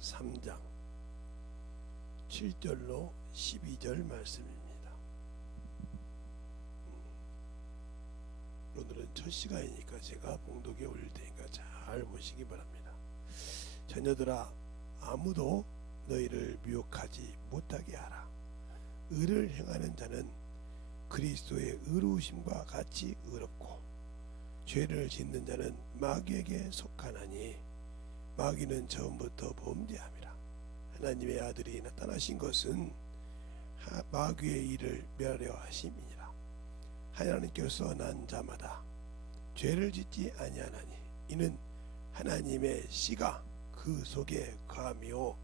3장 7절로 12절 말씀입니다. 오늘은 첫 시간이니까 제가 봉독에 올릴 테니까 잘 보시기 바랍니다. 자녀들아, 아무도 너희를 미혹하지 못하게 하라. 의를 행하는 자는 그리스도의 의로우심과 같이 의롭고, 죄를 짓는 자는 마귀에게 속하나니 마귀는 처음부터 범죄함이라. 하나님의 아들이 나타나신 것은 마귀의 일을 멸하려 하심이니라. 하나님께서 난 자마다 죄를 짓지 아니하나니 이는 하나님의 씨가 그 속에 거함이요,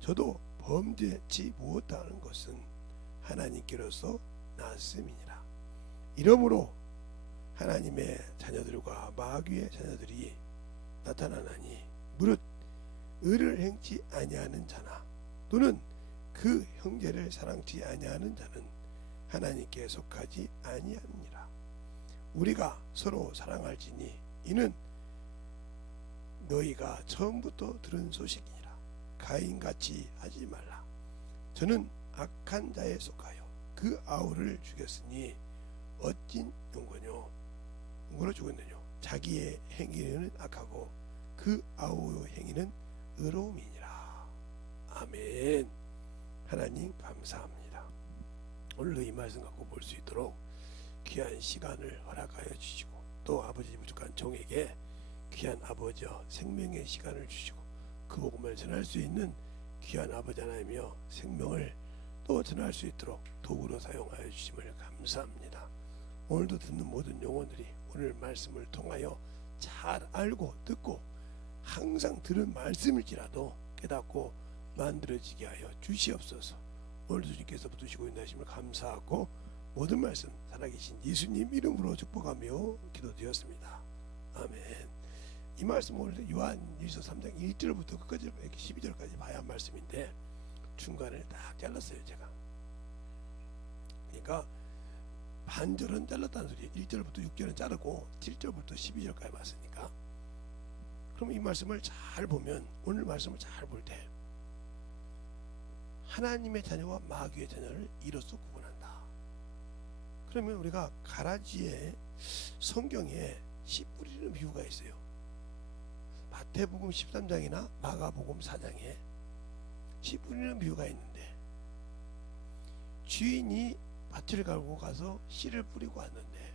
저도 범죄치 못하는 것은 하나님께로서 났음이니라. 이러므로 하나님의 자녀들과 마귀의 자녀들이 나타나나니 무릇 의를 행치 아니하는 자나 또는 그 형제를 사랑치 아니하는 자는 하나님께 속하지 아니하느니라. 우리가 서로 사랑할지니 이는 너희가 처음부터 들은 소식이니라. 가인같이 하지 말라. 저는 악한 자에 속하여 그 아우를 죽였으니 어찐 용거뇨. 용거로 죽었느뇨. 자기의 행위는 악하고 그 아우의 행위는 의로움이니라. 아멘. 하나님 감사합니다. 오늘도 이 말씀 갖고 볼 수 있도록 귀한 시간을 허락하여 주시고, 또 아버지 부족한 종에게 귀한 아버지여 생명의 시간을 주시고 그 복음을 전할 수 있는 귀한 아버지 하나님이여 생명을 또 전할 수 있도록 도구로 사용하여 주심을 감사합니다. 오늘도 듣는 모든 영혼들이 오늘 말씀을 통하여 잘 알고 듣고 항상 들은 말씀일지라도 깨닫고 만들어지게 하여 주시옵소서. 오늘도 주님께서 붙드시고 있는 하심을 감사하고 모든 말씀 살아계신 예수님 이름으로 축복하며 기도드렸습니다. 아멘. 이 말씀 오늘 요한일서 3장 1절부터 끝까지 12절까지 봐야 할 말씀인데 중간을 딱 잘랐어요 제가. 그러니까 반절은 잘랐다는 소리예요. 1절부터 6절은 자르고 7절부터 12절까지 봤으니까. 그럼 이 말씀을 잘 보면, 오늘 말씀을 잘 볼 때 하나님의 자녀와 마귀의 자녀를 이로써 구분한다. 그러면 우리가 가라지에 성경에 씨 뿌리는 비유가 있어요. 마태복음 13장이나 마가복음 4장에 씨 뿌리는 비유가 있는데, 주인이 밭을 갈고 가서 씨를 뿌리고 왔는데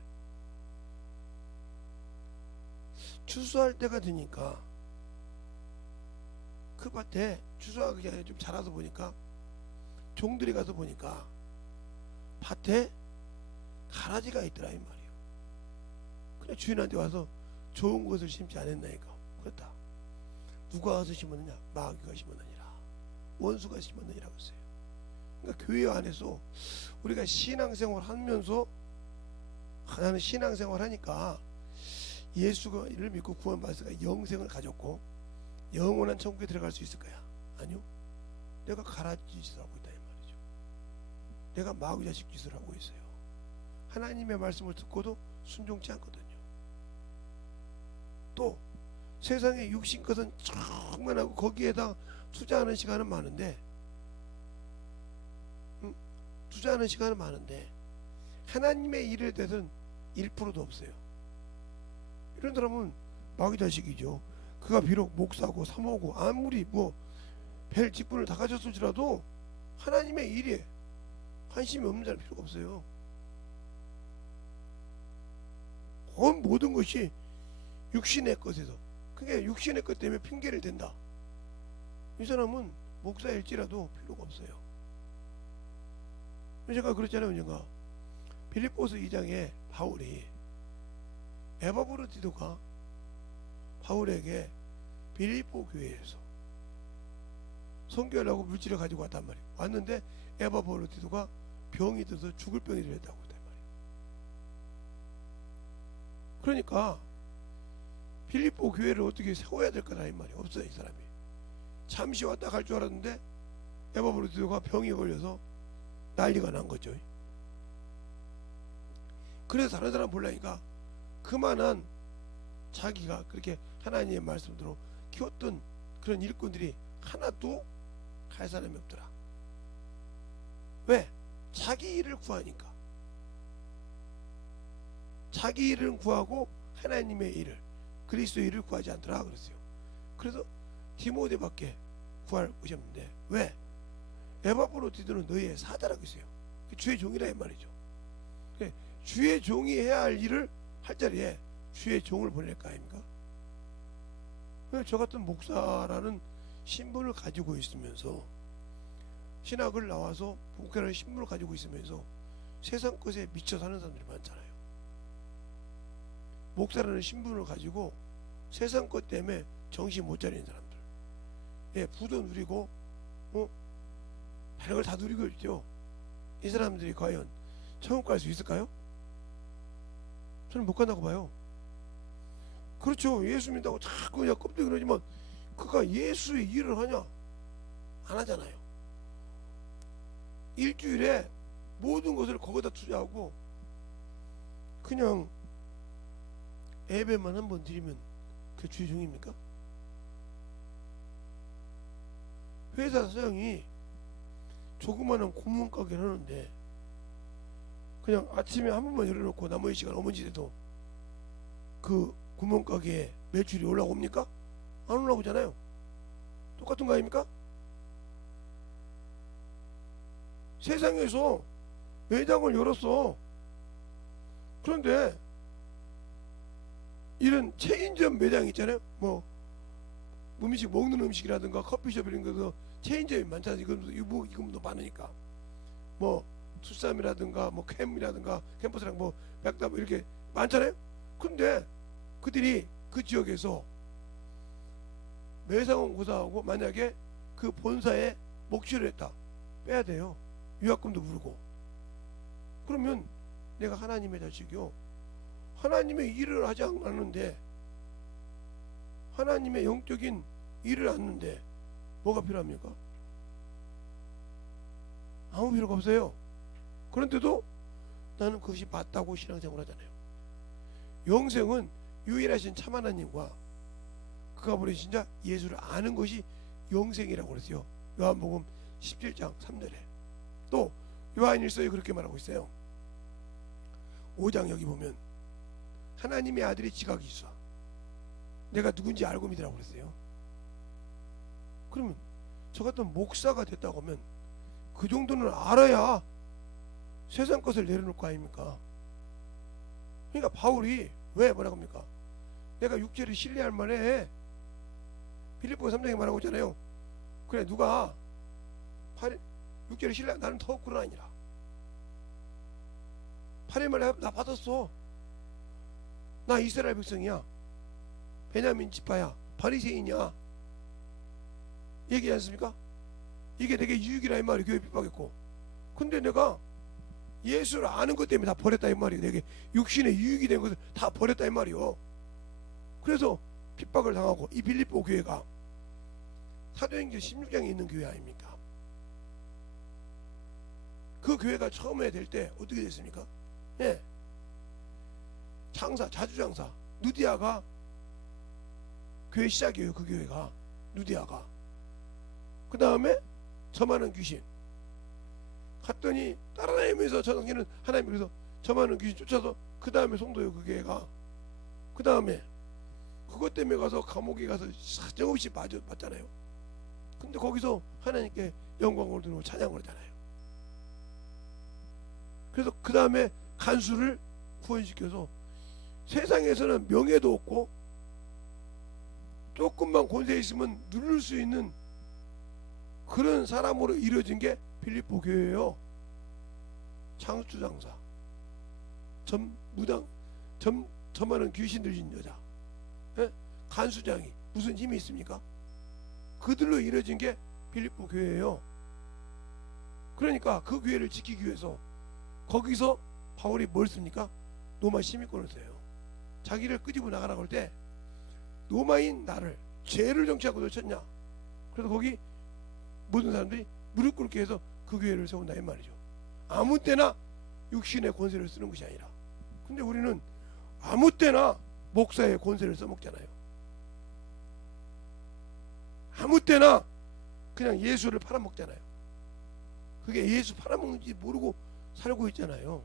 추수할 때가 되니까 그 밭에 추수하기 전에 좀 자라서 보니까 종들이 가서 보니까 밭에 가라지가 있더라 이 말이에요. 그냥 주인한테 와서 좋은 것을 심지 않았나이까. 그렇다. 누가 와서 심었느냐? 마귀가 심었느니라. 원수가 심었느니라고 했어요. 그러니까 교회 안에서 우리가 신앙생활 하면서, 나는 신앙생활 하니까 예수를 믿고 구원받았으니까 영생을 가졌고 영원한 천국에 들어갈 수 있을 거야? 아니요. 내가 가라지 짓을 하고 있다 이 말이죠. 내가 마귀 자식 짓을 하고 있어요. 하나님의 말씀을 듣고도 순종치 않거든요. 또 세상의 육신 것은 충만하고 거기에다 투자하는 시간은 많은데, 투자하는 시간은 많은데 하나님의 일에 대해서는 1%도 없어요. 이런 사람은 마귀 자식이죠. 그가 비록 목사고 사모고 아무리 별 직분을 다 가졌을지라도 하나님의 일에 관심이 없는 사람 필요가 없어요. 온 모든 것이 육신의 것에서, 그게 육신의 것 때문에 핑계를 댄다. 이 사람은 목사일지라도 필요가 없어요. 제가 그랬잖아요. 제가 빌립보서 2장에 바울이 에바브로디도가 바울에게 빌립보 교회에서 선교하려고 물질을 가지고 왔단 말이에요. 왔는데 에바브로디도가 병이 들어서 죽을 병이 됐다고 했단 말이에요. 그러니까 빌립보 교회를 어떻게 세워야 될 거다 이 말이 없어요. 이 사람이 잠시 왔다 갈 줄 알았는데 에바브로디도가 병이 걸려서 난리가 난 거죠. 그래서 다른 사람 보려니까 그만한 자기가 그렇게 하나님의 말씀대로 키웠던 그런 일꾼들이 하나도 갈 사람이 없더라. 왜? 자기 일을 구하니까. 자기 일을 구하고 하나님의 일을, 그리스도의 일을 구하지 않더라 그랬어요. 그래서 디모데밖에 구할 것이 없는데, 왜? 에바브로디도는 너희의 사자라고 했어요. 주의 종이라 이 말이죠. 주의 종이 해야 할 일을 할 자리에 주의 종을 보낼까 아닙니까? 저 같은 목사라는 신분을 가지고 있으면서, 신학을 나와서 목회라는 신분을 가지고 있으면서 세상 것에 미쳐 사는 사람들이 많잖아요. 목사라는 신분을 가지고 세상 것 때문에 정신 못 차리는 사람들, 부도 누리고 다른 걸 다 누리고 있죠. 이 사람들이 과연 천국 갈 수 있을까요? 저는 못 간다고 봐요. 그렇죠. 예수 믿다고 자꾸 그냥 껍데기 그러지만 그가 예수의 일을 하냐? 안 하잖아요. 일주일에 모든 것을 거기다 투자하고 그냥 예배만 한번 드리면 그게 주의 종입니까? 회사 사장이 조그마한 고문가게를 하는데 그냥 아침에 한 번만 열어놓고 나머지 시간 어머니들도 그 구멍가게에 매출이 올라옵니까? 안 올라오잖아요. 똑같은 거 아닙니까? 세상에서 매장을 열었어. 그런데 이런 체인점 매장 있잖아요. 뭐 음식 먹는 음식이라든가 커피숍 이런 거서 체인점이 많잖아요. 이금도 많으니까 뭐 투쌈이라든가 뭐 캠이라든가 캠퍼스랑 뭐 백다 뭐 이렇게 많잖아요. 근데 그들이 그 지역에서 매상원 고사하고 만약에 그 본사에 목취를 했다, 빼야 돼요. 유학금도 물고. 그러면 내가 하나님의 자식이요, 하나님의 일을 하지 않는데, 하나님의 영적인 일을 하는데 뭐가 필요합니까? 아무 필요가 없어요. 그런데도 나는 그것이 맞다고 신앙생활을 하잖아요. 영생은 유일하신 참 하나님과 그가 보내신 자 예수를 아는 것이 영생이라고 그랬어요. 요한복음 17장 3절에. 또 요한일서에 그렇게 말하고 있어요. 5장 여기 보면 하나님의 아들이 지각이 있어. 내가 누군지 알고 믿으라고 그랬어요. 그러면 저 같은 목사가 됐다고 하면 그 정도는 알아야 세상 것을 내려놓을 거 아닙니까? 그러니까 바울이 왜 뭐라고 합니까? 내가 육체를 신뢰할 만해. 빌립보 3장에 말하고 있잖아요. 그래, 누가 육체를 신뢰, 나는 더욱구나 아니라 8일 말에 나 받았어. 나 이스라엘 백성이야. 베냐민 지파야. 바리새인이야. 얘기하지 않습니까? 이게 내게 유익이라 이 말이 교회 핍박했고, 근데 내가 예수를 아는 것 때문에 다 버렸다 이 말이에요. 내게 육신의 유익이 된 것을 다 버렸다 이 말이에요. 그래서 핍박을 당하고, 이 빌립보 교회가 사도행전 16장에 있는 교회 아닙니까? 그 교회가 처음에 될 때 어떻게 됐습니까? 예, 장사, 자주장사 누디아가 교회 시작이에요. 그 교회가 누디아가. 그 다음에 저 많은 귀신 갔더니 따라다니면서 저 성기는 하나님, 그래서 저 많은 귀신 쫓아서 그 다음에 송도요 그 교회가. 그 다음에 그것 때문에 가서 감옥에 가서 사정없이 맞잖아요. 근데 거기서 하나님께 영광을 드리고 찬양을 하잖아요. 그래서 그 다음에 간수를 구원시켜서 세상에서는 명예도 없고 조금만 권세 있으면 누를 수 있는 그런 사람으로 이루어진 게 빌립보 교회예요. 장수장사, 점하는 귀신 들린 여자, 예? 간수장이 무슨 힘이 있습니까? 그들로 이루어진 게 빌립보 교회예요. 그러니까 그 교회를 지키기 위해서 거기서 바울이 뭘 씁니까? 로마 시민권을 써요. 자기를 끄집어 나가라고 할 때 로마인 나를 죄를 정치하고 놓쳤냐? 그래서 거기 모든 사람들이 무릎 꿇게 해서 그 교회를 세운다 이 말이죠. 아무 때나 육신의 권세를 쓰는 것이 아니라. 근데 우리는 아무 때나 목사의 권세를 써먹잖아요. 아무 때나 그냥 예수를 팔아먹잖아요. 그게 예수 팔아먹는지 모르고 살고 있잖아요.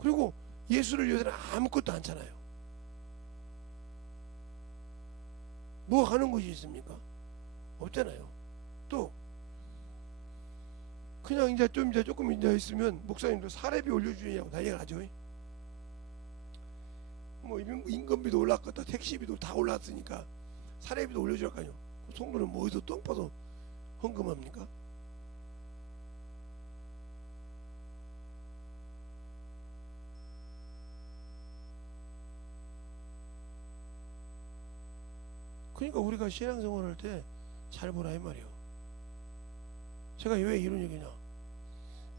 그리고 예수를 위해서는 아무것도 않잖아요. 뭐 하는 것이 있습니까? 없잖아요. 또 그냥 이제 좀 이제 조금 이제 있으면 목사님도 사례비 올려주냐고 다 얘기를 하죠. 뭐 인건비도 올랐겠다, 택시비도 다 올랐으니까 사례비도 올려주랄까요. 성도는 뭐 어디서 똥 파서 헌금합니까? 그러니까 우리가 신앙생활 할 때 잘 보라 이 말이에요. 제가 왜 이런 얘기냐,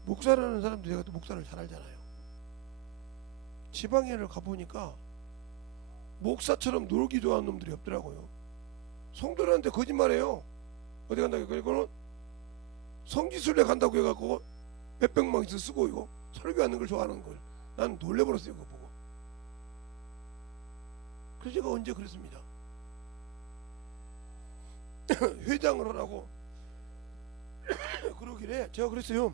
목사라는 사람도 내가 또 목사를 잘 알잖아요. 지방에를 가보니까 목사처럼 놀기 좋아하는 놈들이 없더라고요. 성도들한테 거짓말해요. 어디 간다고. 그리고는 성지순례 간다고 해갖고 몇백만 원씩 쓰고 이거 설교하는 걸 좋아하는 걸 난 놀래버렸어요. 그거 보고. 그래서 제가 언제 그랬습니다. 회장을 하라고 그러길래 제가 그랬어요.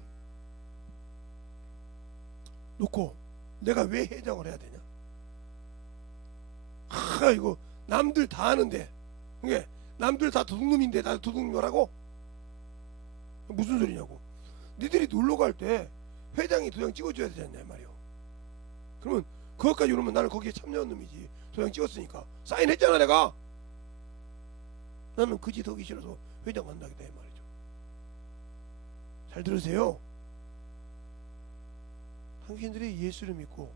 놓고 내가 왜 회장을 해야 되냐. 이거 남들 다 하는데, 이게 남들 다 도둑놈인데 나도 도둑놈이라고? 무슨 소리냐고. 니들이 놀러 갈 때 회장이 도장 찍어줘야 되지 않냐 말이요. 그러면 그것까지 그러면 나는 거기에 참여한 놈이지. 도장 찍었으니까 사인했잖아 내가. 나는 그 짓 하기 싫어서 회장 간다겠다 이 말이죠. 잘 들으세요. 당신들이 예수를 믿고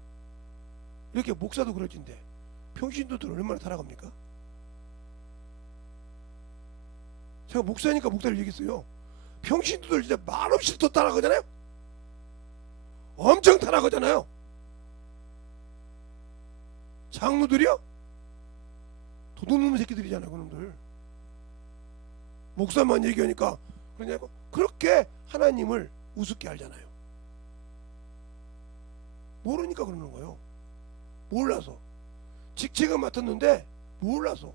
이렇게 목사도 그럴진데 평신도들 얼마나 타락합니까? 제가 목사니까 목사를 얘기했어요. 평신도들 진짜 말없이 더 타락하잖아요. 엄청 타락하잖아요. 장로들이요? 도둑놈 새끼들이잖아요. 그놈들 목사만 얘기하니까 그러냐고. 그렇게 하나님을 우습게 알잖아요. 모르니까 그러는 거예요. 몰라서. 직책을 맡았는데 몰라서.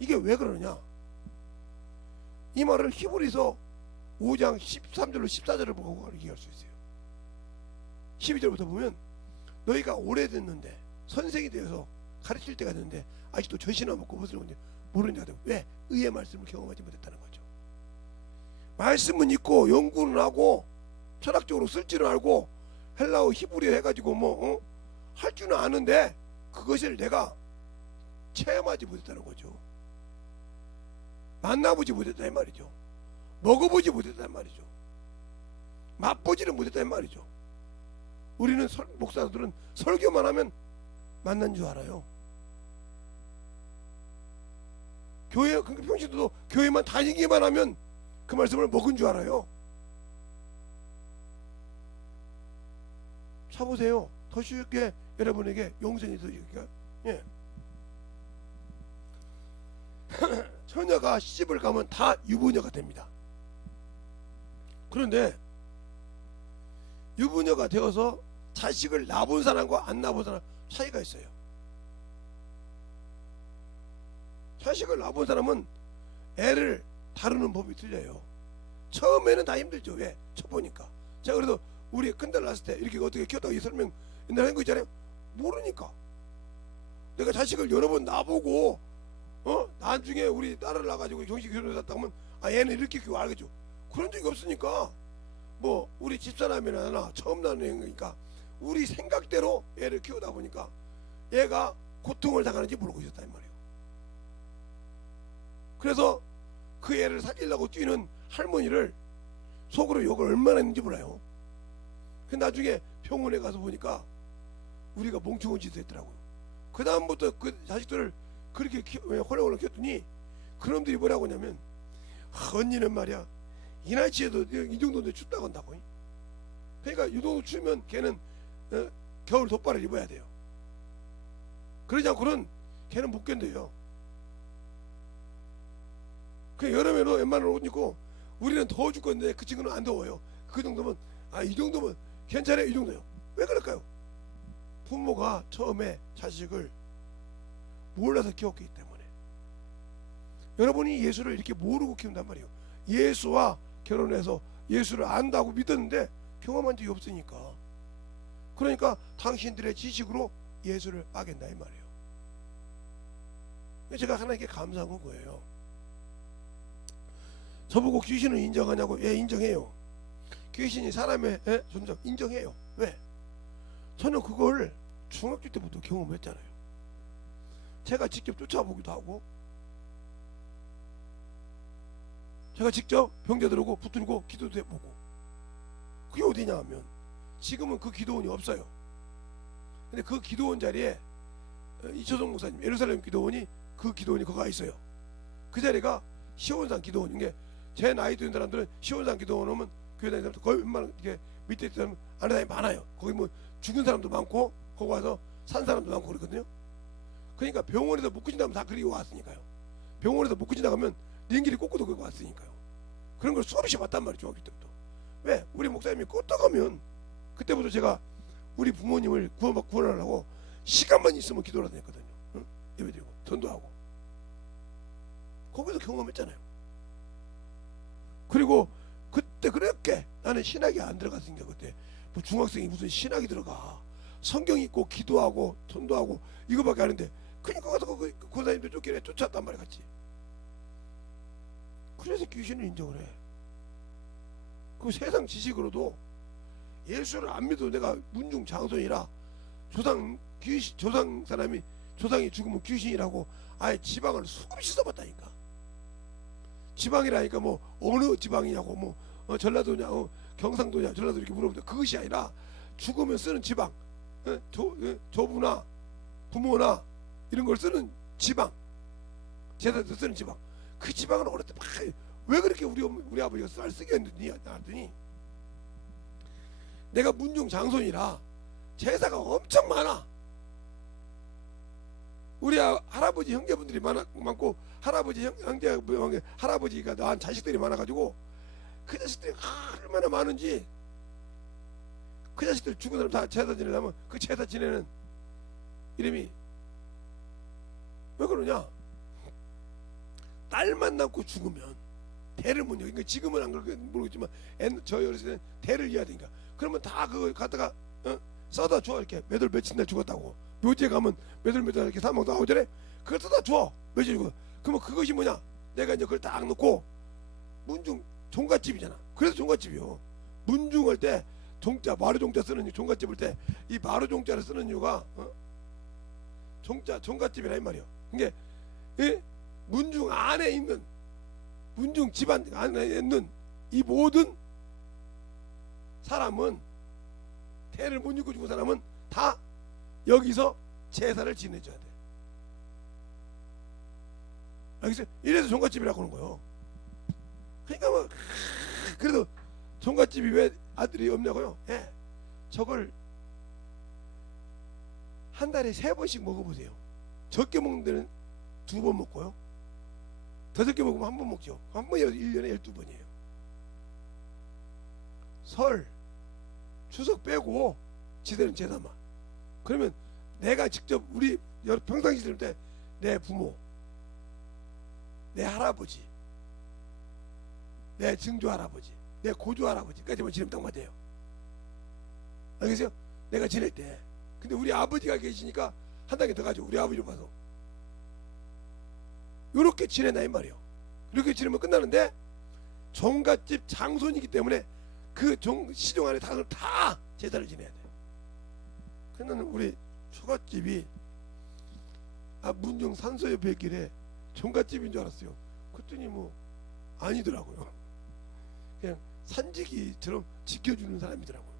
이게 왜 그러냐, 이 말을 히브리서 5장 13절로 14절을 보고 얘기할 수 있어요. 12절부터 보면 너희가 오래됐는데 선생이 되어서 가르칠 때가 됐는데 아직도 젖이나 먹고 무엇을 먹는지 모르냐. 왜? 의의 말씀을 경험하지 못했다는 거죠. 말씀은 있고 연구는 하고 철학적으로 쓸 줄은 알고 헬라어 히브리어 해가지고 할 줄은 아는데 그것을 내가 체험하지 못했다는 거죠. 만나보지 못했다 이 말이죠. 먹어보지 못했다 이 말이죠. 맛보지는 못했다 이 말이죠. 우리는 목사들은 설교만 하면 만난 줄 알아요. 교회, 평신도도 교회만 다니기만 하면 그 말씀을 먹은 줄 알아요. 사보세요. 더 쉽게 여러분에게 용선이 더 쉽게. 예. 처녀가 시집을 가면 다 유부녀가 됩니다. 그런데 유부녀가 되어서 자식을 낳아본 사람과 안 낳아본 사람 차이가 있어요. 자식을 낳아본 사람은 애를 다루는 법이 틀려요. 처음에는 다 힘들죠. 왜? 쳐보니까. 제가 그래도 우리 큰딸 낳았을 때 이렇게 어떻게 키웠다고 설명 옛날에 한 거 있잖아요. 모르니까. 내가 자식을 여러 번 낳아보고 나중에 우리 딸을 낳아가지고 정식 결혼했다 하면 얘는 이렇게 키워 알겠죠. 그런 적이 없으니까 뭐 우리 집사람이나 처음 낳는 거니까 우리 생각대로 애를 키우다 보니까 얘가 고통을 당하는지 모르고 있었다 이 말이에요. 그래서 그 애를 살리려고 뛰는 할머니를 속으로 욕을 얼마나 했는지 몰라요. 그 나중에 병원에 가서 보니까 우리가 멍청한 짓을 했더라고요. 그 다음부터 그 자식들을 그렇게 홀레홀레 키웠더니 그놈들이 뭐라고 하냐면 언니는 말이야 이 날씨에도 이 정도인데 춥다고 한다고. 그러니까 이 정도 추우면 걔는 겨울 돗바를 입어야 돼요. 그러지 않고는 걔는 못 견뎌요. 그 여름에도 웬만한 옷 입고 우리는 더워 죽겠는데 그 친구는 안 더워요. 그 정도면 이 정도면 괜찮아요. 이 정도요. 왜 그럴까요? 부모가 처음에 자식을 몰라서 키웠기 때문에. 여러분이 예수를 이렇게 모르고 키운단 말이에요. 예수와 결혼해서 예수를 안다고 믿었는데 경험한 적이 없으니까. 그러니까 당신들의 지식으로 예수를 빠겠다 이 말이에요. 제가 하나님께 감사한 건 거예요. 저보고 귀신을 인정하냐고. 예, 인정해요. 귀신이 사람의 존재 인정해요. 왜? 저는 그걸 중학교 때부터 경험했잖아요. 제가 직접 쫓아보기도 하고, 제가 직접 병자들 오고 붙들고 기도도 해보고. 그게 어디냐 하면 지금은 그 기도원이 없어요. 근데 그 기도원 자리에 이초성 목사님 예루살렘 기도원이 그 기도원이 거기 있어요. 그 자리가 시온산 기도원인 게, 제 나이 든 사람들은 시온산 기도원 오면 교회 다니는 사람들 거의 웬만한 이렇게 밑에 있는 사람 안에 다니 많아요. 거기 뭐 죽은 사람도 많고 거기 와서 산 사람도 많고 그러거든요. 그러니까 병원에서 못 구진다면 다 그리고 왔으니까요. 병원에서 못 구진다면 링길이 꽂고도 그리고 왔으니까요. 그런 걸 수없이 봤단 말이죠. 중학교 때부터. 왜? 우리 목사님이 껐다가면 그때부터 제가 우리 부모님을 구원하려고 시간만 있으면 기도를 다녔거든요. 응? 예배드리고 전도하고. 거기서 경험했잖아요. 그리고 그때 그렇게 나는 신학이 안 들어갔으니까, 그때 뭐 중학생이 무슨 신학이 들어가. 성경 읽고 기도하고 전도하고 이거밖에 안 했는데, 그러니까 가서 그 권사님들 쫓았단 말이야 같이. 그래서 귀신을 인정을 해. 그 세상 지식으로도 예수를 안 믿어도 내가 문중 장손이라 조상 사람이 조상이 죽으면 귀신이라고 아예 지방을 수없이 써봤다니까. 지방이라니까 뭐 어느 지방이냐고, 뭐 전라도냐 경상도냐 전라도 이렇게 물어보자. 그것이 아니라 죽으면 쓰는 지방, 조부나 부모나 이런 걸 쓰는 지방, 제사도 쓰는 지방. 그 지방을 어릴 때 막 왜 그렇게 우리 아버지가 쌀 쓰게 했더니 내가 문중 장손이라 제사가 엄청 많아. 우리 할아버지 형제분들이 많고 할아버지 할아버지가 낳은 자식들이 많아가지고 그 자식들이 얼마나 많은지, 그 자식들 죽은 사람 다 제사 지내려면 그 제사 지내는 이름이 왜 그러냐? 딸만 낳고 죽으면 대를 못 이어. 그러니까 지금은 안 그렇게 모르겠지만 저희 어렸을 때는 대를 이어야 되니까. 그러면 다 그거 갖다가 써다 줘. 이렇게 몇월 며칠 날 죽었다고. 묘지에 가면 몇월 며칠 날 이렇게 사망도 나오잖아요. 그걸 써다 줘. 며칠 죽어. 그러면 그것이 뭐냐? 내가 이제 그걸 딱 넣고, 문중 종갓집이잖아. 그래서 종갓집이요. 문중할 때 종자 마루 종자 쓰는 종갓집 할 때 이 마루 종자를 쓰는 이유가 종갓집이라 이 말이요. 이게 문중 안에 있는, 문중 집안 안에 있는 이 모든 사람은, 태를 못 입고 죽은 사람은 다 여기서 제사를 지내줘야 돼. 알겠어요? 이래서 종갓집이라고 하는 거예요. 그러니까 뭐 그래도 종갓집이 왜 아들이 없냐고요? 예, 저걸 한 달에 3번씩 먹어보세요. 적게 먹는 데는 2번 먹고요. 더 적게 먹으면 1번 먹죠. 한 번이라도 1년에 12번이에요. 설, 추석 빼고 지대는 제사만. 그러면 내가 직접 우리 평상시 들 때 내 부모, 내 할아버지, 내 증조 할아버지, 내 고조 할아버지까지만 지내면 딱 맞아요. 알겠어요? 내가 지낼 때. 근데 우리 아버지가 계시니까 한 단계 더 가죠. 우리 아버지를 봐서 요렇게 지내나 이 말이에요. 이렇게 지내면 끝나는데, 종갓집 장손이기 때문에 그 시종 안에 다 제사를 지내야 돼요. 그래서 우리 처갓집이 문중 산소 옆에 길에 종갓집인 줄 알았어요. 그랬더니 뭐 아니더라고요. 그냥 산지기처럼 지켜주는 사람이더라고요.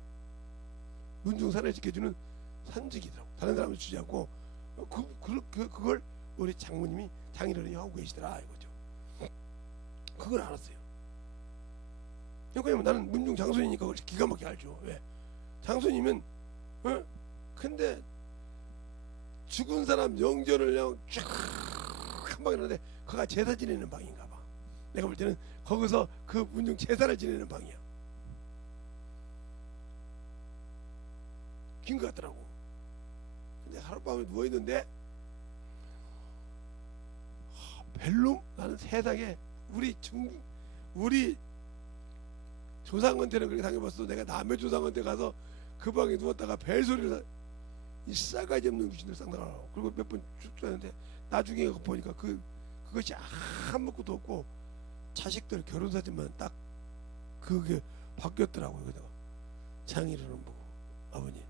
문중 산을 지켜주는 산지기더라고. 다른 사람을 주지 않고 그걸 우리 장모님이 장인어른이 하고 계시더라 이거죠. 그걸 알았어요. 왜냐면 나는 문중 장손이니까 그걸 기가 막히게 알죠. 왜? 장손이면 근데 죽은 사람 영전을 그냥 쫙 한 방에 하는데 거기가 제사 지내는 방인가 봐. 내가 볼 때는 거기서 그 문중 제사를 지내는 방이야. 긴 것 같더라고. 근데 하룻밤에 누워있는데 별로 나는 세상에 우리 조상한테는 그렇게 당해봤어. 내가 남의 조상한테 가서 그 방에 누웠다가 벨소리를 이 싸가지 없는 귀신들 상담하라고. 그리고 몇 번 죽었는데 나중에 보니까 그것이 아무것도 없고 자식들 결혼 사진만 딱 그게 바뀌었더라고요. 그래서 장인어른 보고 아버님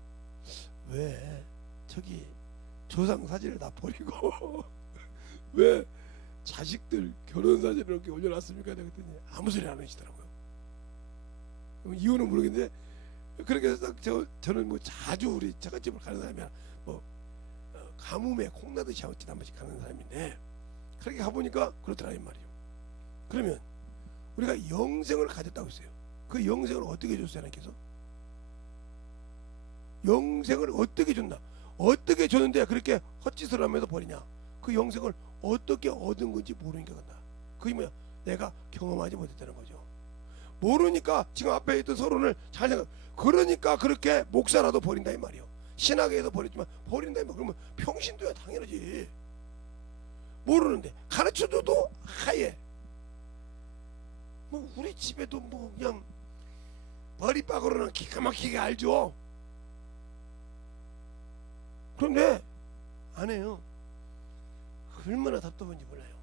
왜 저기 조상 사진을 다 버리고 왜 자식들 결혼 사진을 이렇게 올려놨습니까? 그랬더니 아무 소리 안 하시더라고요. 이유는 모르겠는데 그렇게 해서 저는 뭐 자주 우리 처갓집을 가는 사람이야. 뭐 가뭄에 콩나듯이 한 번씩 가는 사람인데 그렇게 가보니까 그렇더라 이 말이에요. 그러면 우리가 영생을 가졌다고 했어요. 그 영생을 어떻게 줬어요 하나님께서? 영생을 어떻게 줬나? 어떻게 줬는데 그렇게 헛짓을 하면서 버리냐? 그 영생을 어떻게 얻은 건지 모르니까 그런다. 그게 뭐야? 내가 경험하지 못했다는 거죠. 모르니까 지금 앞에 있던 서론을 잘 생각. 그러니까 그렇게 목사라도 버린다 이 말이요. 신학에서 버렸지만 버린다 이 말. 그러면 평신도야 당연하지. 모르는데 가르쳐줘도 하얘. 뭐 우리 집에도 뭐 그냥 머리박으로는 기가 막히게 알죠. 그런데 안 해요. 얼마나 답답한지 몰라요.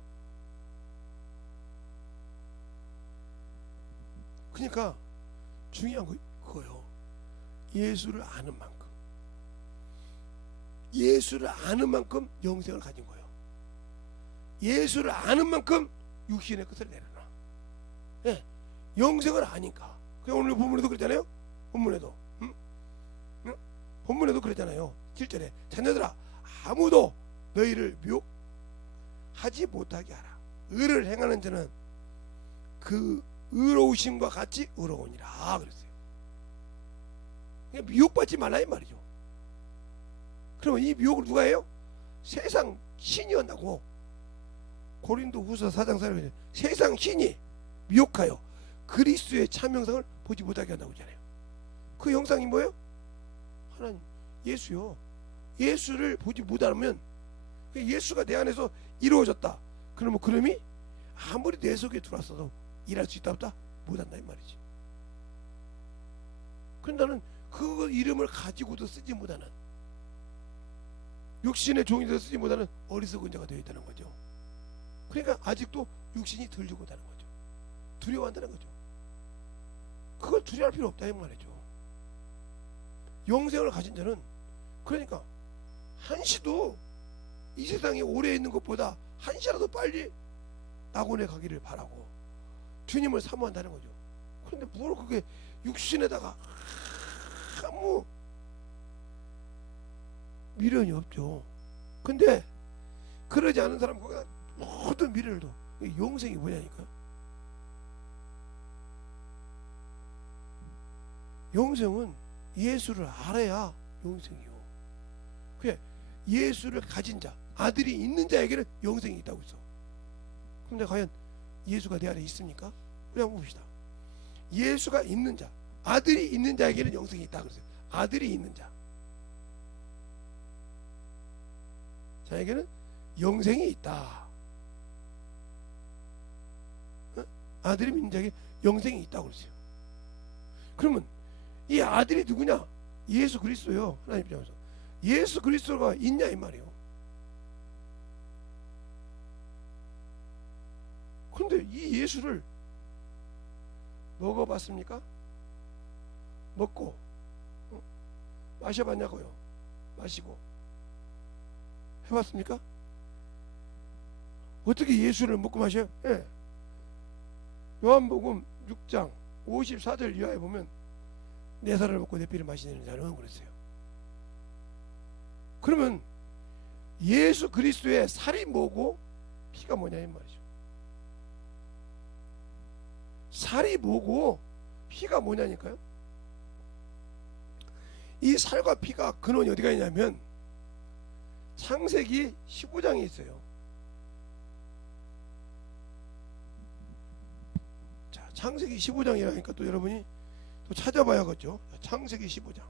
그러니까 중요한 거 그거요. 예수를 아는 만큼, 예수를 아는 만큼 영생을 가진 거예요. 예수를 아는 만큼 육신의 끝을 내려놔. 예, 영생을 아니까. 오늘 본문에도 그랬잖아요. 본문에도, 본문에도 그랬잖아요. 7절에 자녀들아 아무도 너희를 미혹하지 못하게 하라. 의를 행하는 자는 그 의로우심과 같이 의로우니라 그랬어요. 그러니까 미혹받지 말라 이 말이죠. 그러면 이 미혹을 누가 해요? 세상 신이 한다고. 고린도후서 4장 4절에 세상 신이 미혹하여 그리스도의 참 형상을 보지 못하게 한다고 하잖아요. 그 형상이 뭐예요? 하나님 예수요. 예수를 보지 못하면 예수가 내 안에서 이루어졌다. 그러면 그놈이 아무리 내 속에 들어왔어도 일할 수 있다 없다? 못한다 이 말이지. 그런데 나는 그 이름을 가지고도 쓰지 못하는, 육신의 종이 되어 쓰지 못하는 어리석은 자가 되어 있다는 거죠. 그러니까 아직도 육신이 덜 죽었다는 거죠. 두려워한다는 거죠. 그걸 두려워할 필요 없다 이 말이죠. 영생을 가진 자는 그러니까 한시도 이 세상에 오래 있는 것보다 한시라도 빨리 낙원에 가기를 바라고 주님을 사모한다는 거죠. 그런데 뭘 그게 육신에다가 아무 미련이 없죠. 근데 그러지 않은 사람 거기다 모든 미련을 둬. 영생이 뭐냐니까요. 영생은 예수를 알아야 영생이요. 그래 예수를 가진 자, 아들이 있는 자에게는 영생이 있다고 있어. 그런데 과연 예수가 내 안에 있습니까? 우리 한번 봅시다. 예수가 있는 자, 아들이 있는 자에게는 영생이 있다 그랬어요. 아들이 있는 자, 자에게는 영생이 있다. 아들이 있는 자에게 영생이 있다고 그랬어요. 그러면 이 아들이 누구냐? 예수 그리스도요. 하나님 입장에서 예수 그리스도가 있냐 이 말이에요. 그런데 이 예수를 먹어봤습니까? 먹고 마셔봤냐고요? 마시고 해봤습니까? 어떻게 예수를 먹고 마셔요? 예. 요한복음 6장 54절 이하에 보면 내 살을 먹고 내 피를 마시는 자는 그랬어요. 그러면 예수 그리스도의 살이 뭐고 피가 뭐냐 이 말이죠. 살이 뭐고 피가 뭐냐니까요. 이 살과 피가 근원이 어디가 있냐면 창세기 15장에 있어요. 자, 창세기 15장이라니까 또 여러분이 또 찾아봐야겠죠. 창세기 15장.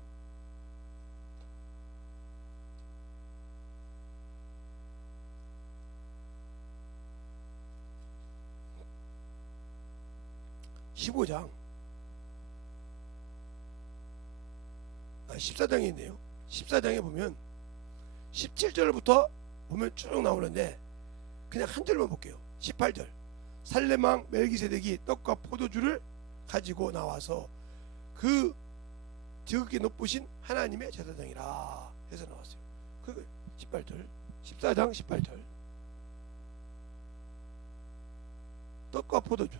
15장 14장에 있네요. 14장에 보면 17절부터 보면 쭉 나오는데 그냥 한 절만 볼게요. 18절 살렘왕 멜기세덱이 떡과 포도주를 가지고 나와서 그 지극히 높으신 하나님의 제사장이라 해서 나왔어요. 그 18절 14장 18절 떡과 포도주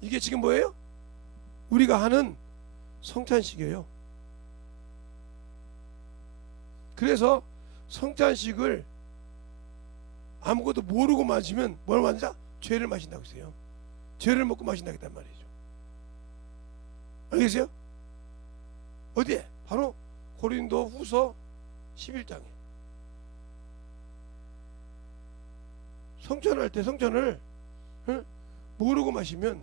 이게 지금 뭐예요? 우리가 하는 성찬식이에요. 그래서 성찬식을 아무것도 모르고 마시면 뭘 마신다? 죄를 마신다고 했어요. 죄를 먹고 마신다겠단 말이죠. 알겠어요? 어디에? 바로 고린도 후서 11장에 성찬할 때 성찬을 모르고 마시면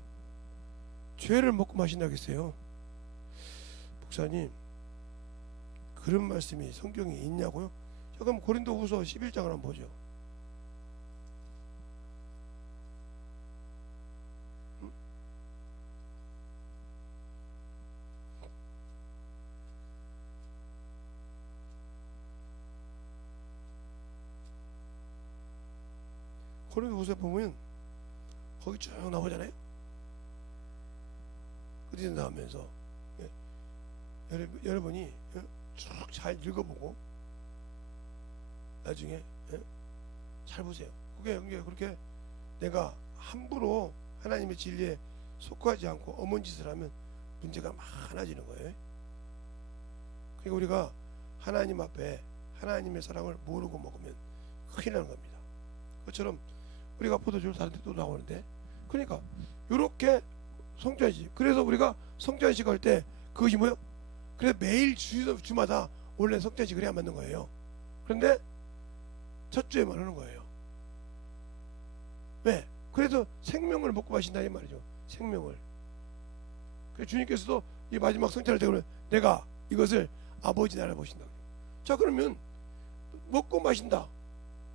죄를 먹고 마신다고 했어요. 목사님 그런 말씀이 성경에 있냐고요? 자, 그럼 고린도 후서 11장을 한번 보죠. 고린도 후서에 보면 거기 쭉 나오잖아요. 그렇게 나오면서 여러분이 쭉 잘 읽어보고 나중에 잘 보세요. 그게 그렇게 내가 함부로 하나님의 진리에 속하지 않고 어머니 짓을 하면 문제가 많아지는 거예요. 그러니까 우리가 하나님 앞에 하나님의 사랑을 모르고 먹으면 큰일 나는 겁니다. 그것처럼 우리가 포도주를 다른 데 또 나오는데 그러니까 이렇게 성찬식 그래서 우리가 성찬식 할 때 그것이 뭐예요? 그래 매일 주마다 원래 성찬식을 해야 맞는 거예요. 그런데 첫 주에만 하는 거예요. 왜? 그래서 생명을 먹고 마신다 이 말이죠. 생명을. 그래서 주님께서도 이 마지막 성찬할 때 그러면 내가 이것을 아버지 나라를 보신다. 자 그러면 먹고 마신다.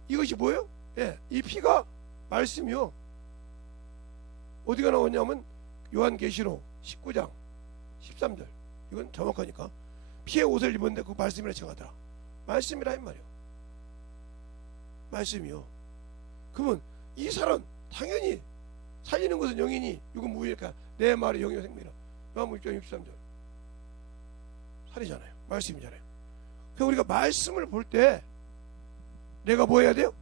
이것이 뭐예요? 예, 이 피가 말씀이요. 어디가 나오냐면 요한계시록 19장 13절. 이건 정확하니까 피의 옷을 입었는데 그 말씀이라 칭하더라. 말씀이라 이 말이요. 말씀이요. 그러면 이 살은 당연히 살리는 것은 영이니 이건 무의니까 내 말이 영이요 생명이라. 요한복음 6장 63절 살이잖아요. 말씀이잖아요. 그러니까 우리가 말씀을 볼 때 내가 뭐 해야 돼요?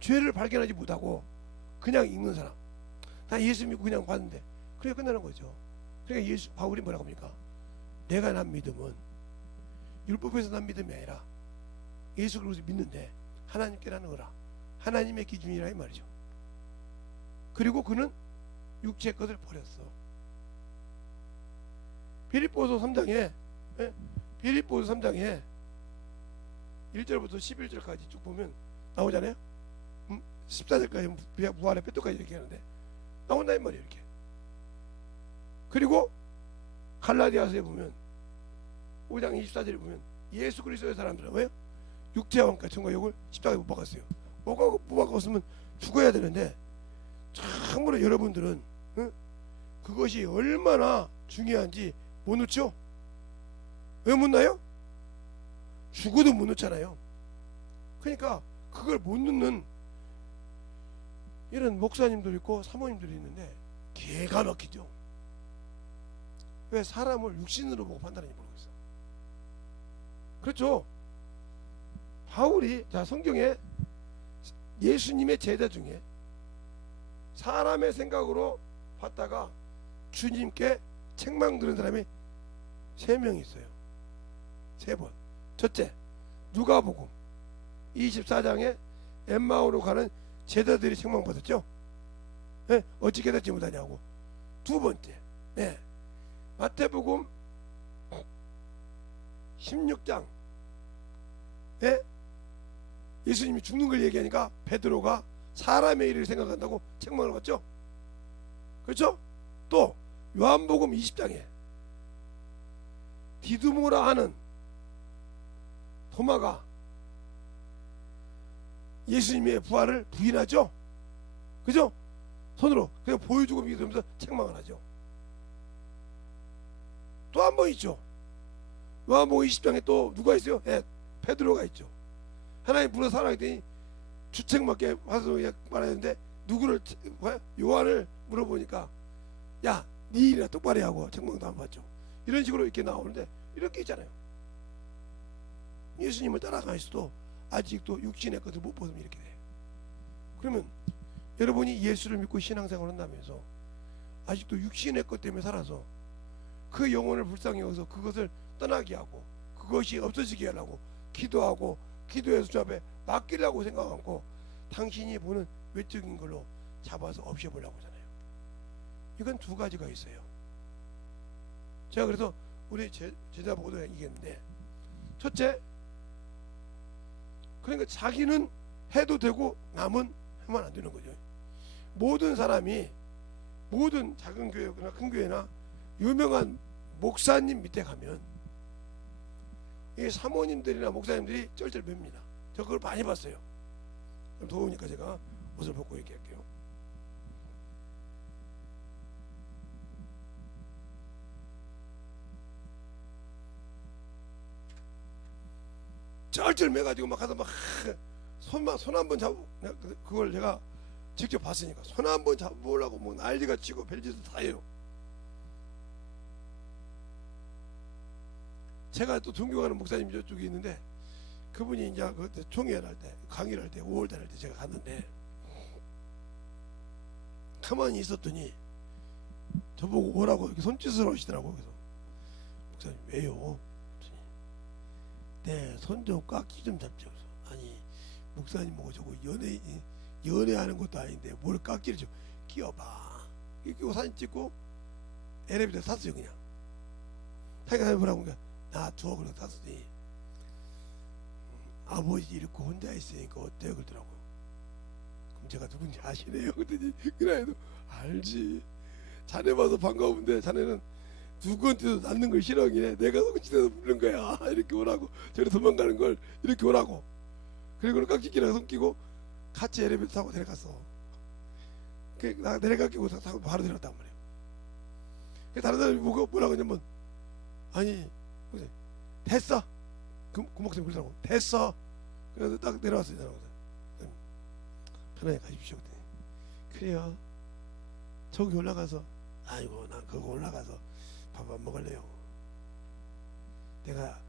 죄를 발견하지 못하고 그냥 읽는 사람. 나 예수 믿고 그냥 봤는데 그래 끝나는 거죠. 그러니까 바울이 뭐라고 합니까? 내가 난 믿음은 율법에서 난 믿음이 아니라 예수 그리스도를 믿는데 하나님께라는 거라. 하나님의 기준이라 이 말이죠. 그리고 그는 육체의 것을 버렸어. 빌립보서 3장에 빌립보서 3장에 1절부터 11절까지 쭉 보면 나오잖아요. 14절까지 부활의 뼈도까지 이렇게 하는데 나온다 이 말이에요. 이렇게. 그리고 갈라디아서에 보면 5장 24절에 보면 예수 그리스도의 사람들은 왜요? 육체와 왕과 천과 욕을 십자가에 못 박았어요. 못 박았으면 죽어야 되는데 참으로 여러분들은 그것이 얼마나 중요한지 못 놓죠? 왜 못 놔요? 죽어도 못 놓잖아요. 그러니까 그걸 못 놓는 이런 목사님들 있고 사모님들이 있는데 개가 막히죠. 왜 사람을 육신으로 보고 판단하는지 모르겠어. 그렇죠. 바울이 자 성경에 예수님의 제자 중에 사람의 생각으로 봤다가 주님께 책망 들은 사람이 3명 있어요. 3번. 첫째 누가복음 24장에 엠마오로 가는 제자들이 책망받았죠. 네? 어찌 깨닫지 못하냐고. 2번째 마태복음 16장 예수님이 죽는 걸 얘기하니까 베드로가 사람의 일을 생각한다고 책망을 받죠. 그렇죠? 또 요한복음 20장에 디두모라 하는 도마가 예수님의 부활을 부인하죠. 그죠? 손으로 그냥 보여주고 믿으면서 책망을 하죠. 또 한 번 있죠. 요한복음 20장에 또 누가 있어요? 베드로가 있죠. 하나님 불러 사랑했더니 주책맞게 와서 말하는데 누구를 요한을 물어보니까 야, 네 일이나 똑바로 하고 책망도 안 받죠. 이런 식으로 이렇게 나오는데 이렇게 있잖아요. 예수님을 따라가면서도 아직도 육신의 것을 못 벗으면 이렇게 돼요. 그러면 여러분이 예수를 믿고 신앙생활을 한다면서 아직도 육신의 것 때문에 살아서 그 영혼을 불쌍히 여겨서 그것을 떠나게 하고 그것이 없어지게 하려고 기도하고 기도해서 주 앞에 맡기려고 생각하고 당신이 보는 외적인 걸로 잡아서 없애보려고 하잖아요. 이건 두 가지가 있어요. 제가 그래서 우리 제자 보고도 얘기했는데, 첫째, 그러니까 자기는 해도 되고 남은 하면 안 되는 거죠. 모든 사람이 모든 작은 교회나 큰 교회나 유명한 목사님 밑에 가면 이 사모님들이나 목사님들이 쩔쩔 맵니다. 저 그걸 많이 봤어요. 그럼 더우니까 제가 옷을 벗고 얘기할게요. 쩔쩔 매가지고 막 가서 막 손 한 번 잡고, 그걸 제가 직접 봤으니까 손 한 번 잡으려고 뭐 난리가 치고 별짓을 다 해요. 제가 또 존경하는 목사님이 저쪽에 있는데 그분이 이제 그때 총회를 할 때, 강의를 할 때, 5월달 할 때 제가 갔는데 가만히 있었더니 저보고 오라고 이렇게 손짓을 하시더라고요. 그래서 목사님 왜요? 내 손 좀 깎기 좀 잡죠. 아니 목사님 보고 저거 연애하는 것도 아닌데 뭘 깎기를 좀 끼워봐. 끼고 사진 찍고 엘리베이터 탔어요. 그냥 자기가 뭐라고 나 두어 그러고 탔으니 아버지 잃고 혼자 있으니까 어때요? 그러더라고요. 그럼 제가 누군지 아시네요? 그랬더니 그래도 알지. 자네 봐서 반가운데 자네는 누구한테도 낳는 걸 싫어하기에 내가 손짓해서 부른 거야. 이렇게 오라고. 저리 도망가는 걸 이렇게 오라고. 그리고는 깍지끼랑 손 끼고 같이 엘리베이터 타고 내려갔어. 나 내려가기고 타고 바로 내려갔단 말이에요. 다른 사람이 뭐라고 하냐면 아니 됐어. 그 목사님 그러더라고. 됐어. 그래서 딱 내려왔어요. 편하게 가십시오. 그래요. 저기 올라가서 아이고 난 그거 올라가서 밥 안 먹을래요. 내가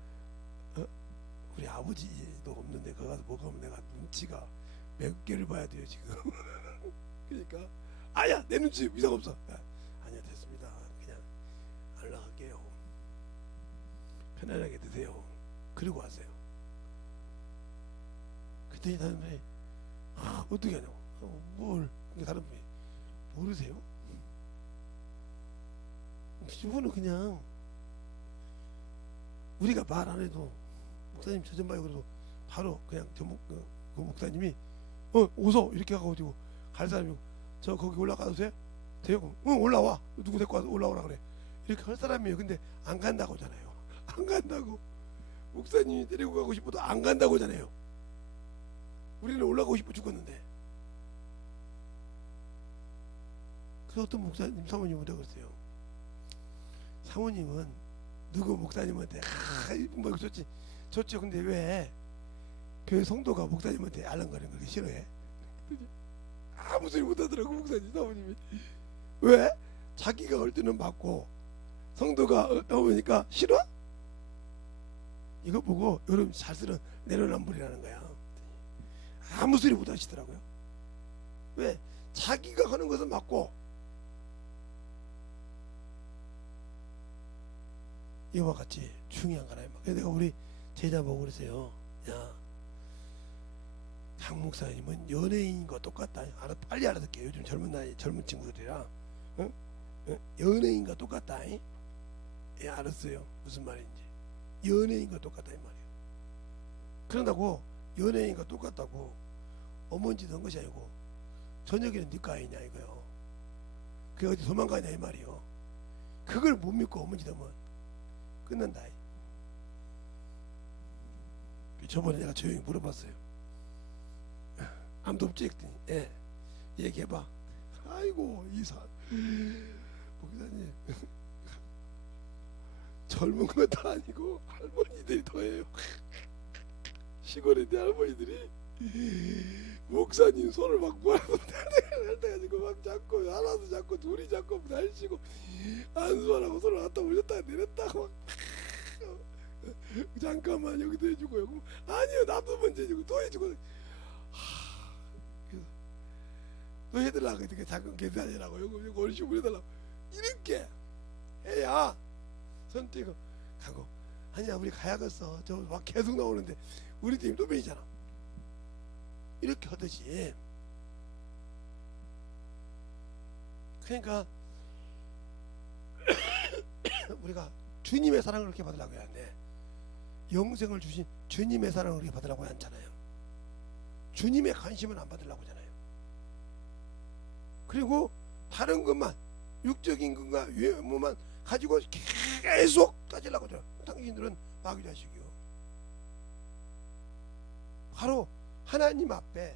우리 아버지도 없는데 거기 가서 먹으면 내가 눈치가 몇 개를 봐야 돼요 지금. 그러니까 아야 내 눈치 이상 없어. 아니야 됐습니다. 그냥 안 나갈게요. 편안하게 드세요. 그리고 왔어요. 그랬더니 다른 분이 어떻게 하냐고. 뭘? 그러니까 다른 분이 모르세요? 이분은 그냥 우리가 말 안 해도 목사님 저 좀 봐요 그래도 바로 그냥 그 목사님이 오소 이렇게 가가지고 갈 사람이고 저 거기 올라가도 돼? 돼요? 응 올라와. 누구 데리고 와서 올라오라 그래. 이렇게 할 사람이에요. 근데 안 간다고 하잖아요. 안 간다고. 목사님이 데리고 가고 싶어도 안 간다고 하잖아요. 우리는 올라가고 싶어 죽었는데. 그래서 어떤 목사님 사모님은 그랬어요. 사모님은 누구 목사님한테 뭐 좋죠. 근데 왜 교회 성도가 목사님한테 알랑거리는 걸 싫어해? 아무 소리 못하더라고 목사님 사모님이. 왜? 자기가 올 때는 맞고 성도가 오니까 싫어? 이거 보고 여러분 사실은 내로남불이라는 거야. 아무 소리 못 하시더라고요. 왜? 자기가 하는 것은 맞고 이와 같이 중요한 거라. 내가 우리 제자 보고 그러세요. 야, 강 목사님은 연예인과 똑같다. 빨리 알아듣게. 요즘 젊은 친구들이라 연예인과 똑같다. 예, 알았어요. 무슨 말인지. 연예인과 똑같다 이 말이에요. 그런다고 연예인과 똑같다고 어머니 된 것이 아니고 저녁에는 니가 아니냐 이거요. 그게 어디 도망가냐 이 말이요. 그걸 못 믿고 어머니 되면 끝난다. 저번에 내가 조용히 물어봤어요. 아무도 없지? 그랬더니 예, 얘기해봐. 아이고 이사 목사님 젊은 것도 아니고 할머니들이 더해요. 시골에 있는 할머니들이 목사님 손을 막 모아서 가지고 막 잡고 하나도 잡고 둘이 잡고 날씨고 안수하라고 손을 갖다 올렸다가 내렸다가 막 잠깐만 여기도 해주고요. 아니요 나도 먼저 해주고 또 해주고 그래서 또 해달라고 이렇게 작은 계산이라고 요거 얼씨구 해달라고 이렇게 해야 선택을 가고 아니야 우리 가야겠어 저 막 계속 나오는데 우리 팀 또 빼이잖아 이렇게 하듯이 그러니까 우리가 주님의 사랑을 그렇게 받으려고 해야 하는데 영생을 주신 주님의 사랑을 그렇게 받으려고 하지 않잖아요. 주님의 관심을 안 받으려고 하잖아요. 그리고 다른 것만 육적인 것과 외모만 가지고 계속 따지려고 해요. 당신들은 마귀 자식이요. 바로 하나님 앞에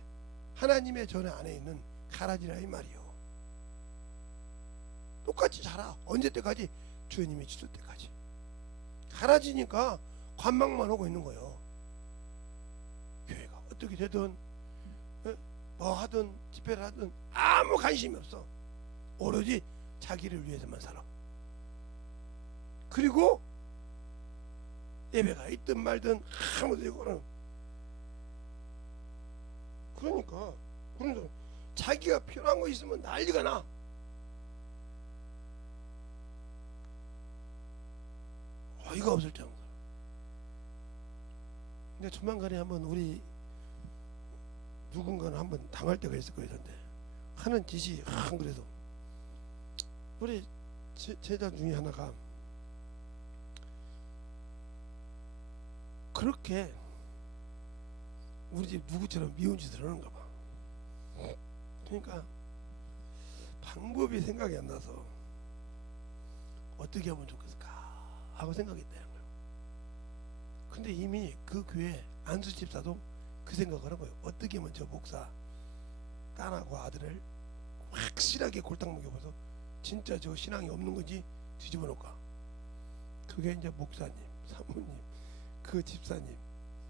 하나님의 전에 안에 있는 가라지라 이 말이요. 똑같이 자라. 언제 때까지? 주님이 주실 때까지. 가라지니까 관망만 하고 있는 거예요. 교회가 어떻게 되든 뭐 하든 집회를 하든 아무 관심이 없어. 오로지 자기를 위해서만 살아. 그리고 예배가 있든 말든 아무도 이거는 그러니까 자기가 필요한 거 있으면 난리가 나. 어이가 없을 정도. 근데 조만간에 한번 우리 누군가는 한번 당할 때가 있을 거예요. 근데 하는 짓이 안 그래도 우리 제자 중에 하나가 그렇게 우리 집 누구처럼 미운 짓을 하는가 봐. 그러니까 방법이 생각이 안 나서 어떻게 하면 좋겠을까 하고 생각이 있다는 거예요. 근데 이미 그 교회 안수 집사도 그 생각을 한 거예요. 어떻게 하면 저 목사 딸하고 아들을 확실하게 골탕 먹여봐서 진짜 저 신앙이 없는 건지 뒤집어 놓을까. 그게 이제 목사님, 사모님, 그 집사님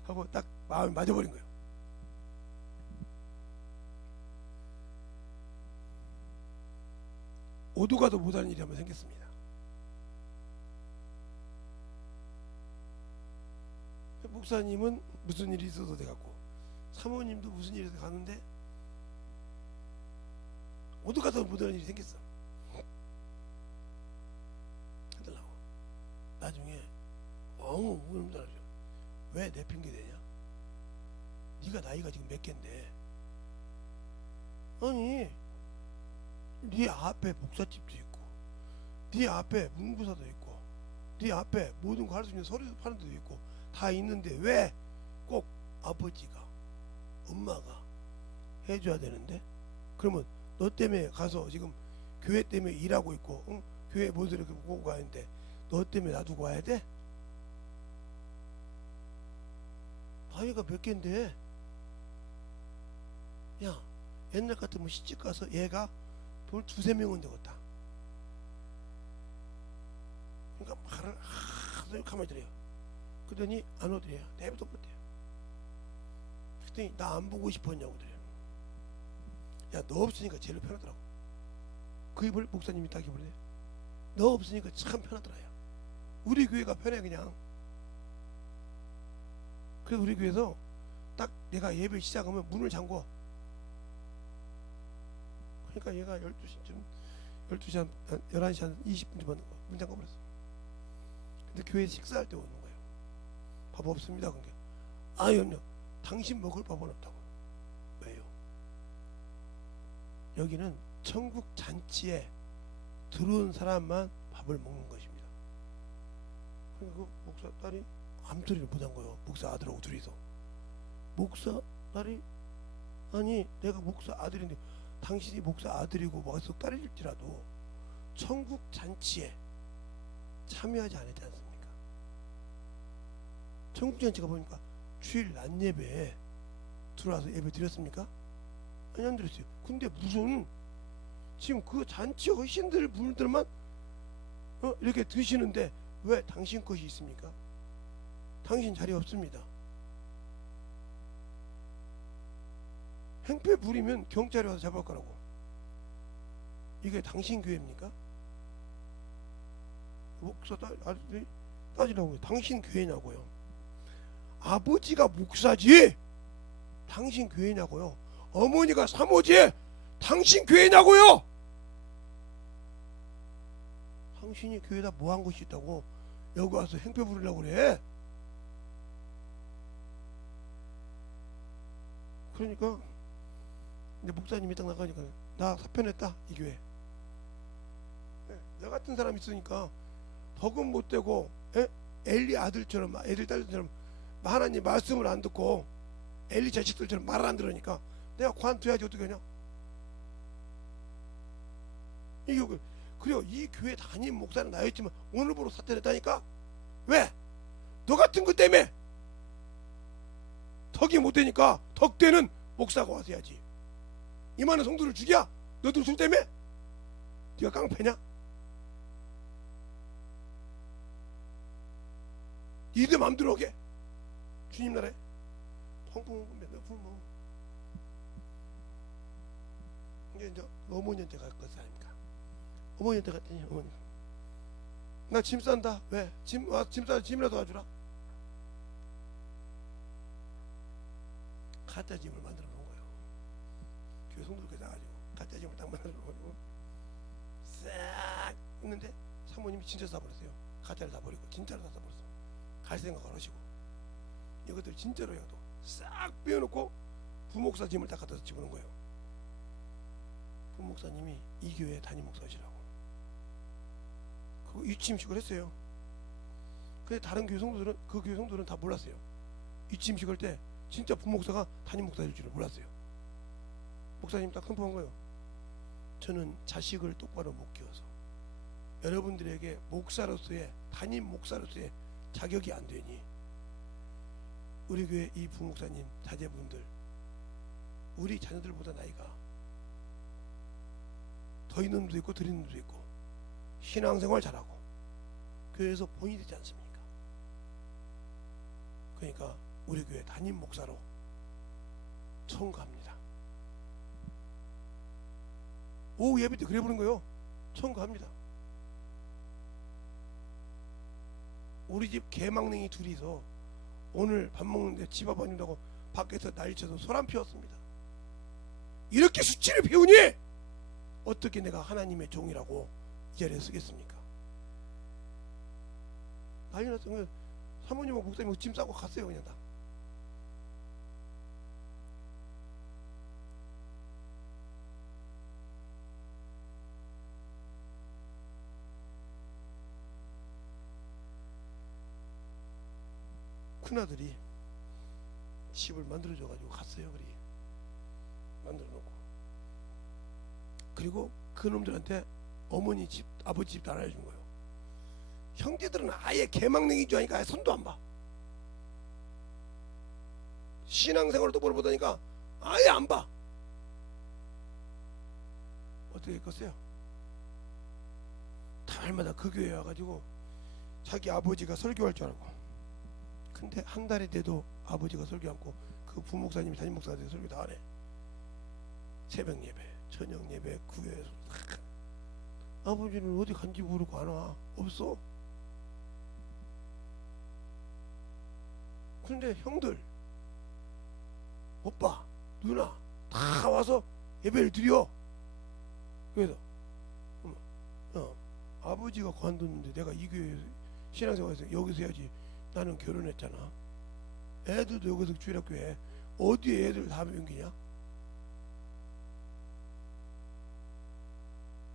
하고 딱 마음이 맞아버린 거예요. 오도 가도 못하는 일이 한번 생겼습니다. 목사님은 무슨 일이 있어도 돼갖고 사모님도 무슨 일이 있어서 가는데 오도 가도 못하는 일이 생겼어. 해달라고. 나중에 엉 울면서 왜 내 핑계 대냐? 네가 나이가 지금 몇 갠데? 아니 네 앞에 목사집도 있고 네 앞에 문구사도 있고 네 앞에 모든 거 할 수 있는 서류 파는 데도 있고 다 있는데 왜 꼭 아버지가 엄마가 해줘야 되는데? 그러면 너 때문에 가서 지금 교회 때문에 일하고 있고 응? 교회 모습을 이렇게 보고 가는데 너 때문에 놔두고 와야 돼? 나이가 몇 갠데? 야 옛날 같으면 시집 가서 얘가 돌 두세 명은 되겠다. 그러니까 말을 하도 가만히 들어요. 그러더니 안 오더래요. 내비도 못해요. 그랬더니 나 안 보고 싶었냐고 그래요. 야 너 없으니까 제일 편하더라고. 그 입을 목사님이 딱 입으래. 너 없으니까 참 편하더라요. 우리 교회가 편해 그냥. 그래서 우리 교회에서 딱 내가 예배 시작하면 문을 잠궈. 그러니까 얘가 12시쯤 12시 한 11시 한 20분쯤 하는 거 문 잠궈버렸어. 근데 교회 식사할 때 오는 거예요. 밥 없습니다. 그게 아니요 당신 먹을 밥은 없다고. 왜요? 여기는 천국 잔치에 들어온 사람만 밥을 먹는 것입니다. 그러니까 그 목사 딸이 아무 소리를 못한 거예요. 목사 아들하고 둘이서. 목사 딸이 아니 내가 목사 아들인데 당신이 목사 아들이고 목사 딸일지라도 천국 잔치에 참여하지 않았지 않습니까? 천국 잔치가 보니까 주일 낮 예배에 들어와서 예배 드렸습니까? 아니 안 드렸어요. 근데 무슨 지금 그 잔치 어르신들 분들만 이렇게 드시는데 왜 당신 것이 있습니까? 당신 자리 없습니다. 행패 부리면 경찰이 와서 잡을 거라고. 이게 당신 교회입니까? 목사 따지라고요. 당신 교회냐고요. 아버지가 목사지 당신 교회냐고요. 어머니가 사모지 당신 교회냐고요. 당신이 교회에다 뭐 한 것이 있다고 여기 와서 행패 부리려고 그래. 그러니까 이제 목사님이 딱 나가니까 나 사표냈다 이 교회. 나 같은 사람 있으니까 덕은 못 되고 엘리 아들처럼 애들 딸들처럼 하나님 말씀을 안 듣고 엘리 자식들처럼 말을 안 들으니까 내가 관둬야지 어떻게 하냐. 이게 그래요. 이 교회 담임 목사는 나였지만 오늘부로 사퇴했다니까. 왜? 너 같은 것 때문에 덕이 못 되니까 덕되는 목사가 와서 해야지. 이만한 성도를 죽여? 너들 술 때문에? 네가 깡패냐? 니들 맘대로 하게 주님 나라에 펑펑 맨날 굶어. 이제 어머니한테 갈 것 아닙니까? 어머니한테 갔더니 어머니 나 짐 싼다. 왜? 짐 싸 짐이라도 와주라. 가짜 짐을 만들어 놓은 거예요. 교회 성도들께 나가지고 가짜 짐을 딱 만들어 놓고 싹 있는데 사모님이 진짜 사버렸어요. 가짜를 다 버리고 진짜를 다 사버렸어. 갈 생각 안 하시고 이것들 진짜로 해도 싹 빼어놓고 부목사 짐을 딱 갖다 집어넣은 거예요. 부목사님이 이 교회 담임 목사시라고. 그거 유치임식을 했어요. 근데 다른 교회 성도들은 그 교회 성도들은 다 몰랐어요. 유치임식 할 때 진짜 부목사가 담임 목사일 줄을 몰랐어요. 목사님 딱 선포한 거예요. 저는 자식을 똑바로 못 키워서 여러분들에게 목사로서의 담임 목사로서의 자격이 안 되니 우리 교회 이 부목사님 자제분들 우리 자녀들보다 나이가 더 있는 놈도 있고 덜 있는 놈도 있고 신앙생활 잘하고 교회에서 본이 되지 않습니까? 그러니까 우리 교회 담임 목사로 청구합니다. 오후 예배 때 그래 보는 거예요. 청구합니다. 우리 집 개망냉이 둘이서 오늘 밥 먹는데 집 앞 안 준다고 밖에서 난리쳐서 소란 피웠습니다. 이렇게 수치를 배우니 어떻게 내가 하나님의 종이라고 이 자리에 쓰겠습니까? 난리 났어요. 사모님하고 목사님 짐 싸고 갔어요. 그냥 다. 큰아들이 집을 만들어줘가지고 갔어요. 그리 만들어놓고 그리고 그놈들한테 어머니 집 아버지 집 다 알려준 거예요. 형제들은 아예 개망냉이인 줄 아니까 아예 손도 안 봐. 신앙생활을 똑바로 못하니까 아예 안 봐. 어떻게 했겠어요? 달마다 그 교회에 와가지고 자기 아버지가 설교할 줄 알고 근데 한 달이 돼도 아버지가 설교 않고 그 부목사님이 담임 목사한테 설교 다 하네. 새벽 예배, 저녁 예배, 구회에서 아버지는 어디 간지 모르고 안 와. 없어. 근데 형들, 오빠, 누나 다 와서 예배를 드려. 그래서 아버지가 관뒀는데 내가 이 교회 신앙생활에서 여기서 해야지. 나는 결혼했잖아. 애들도 여기서 주일학교에 어디에 애들 다 옮기냐?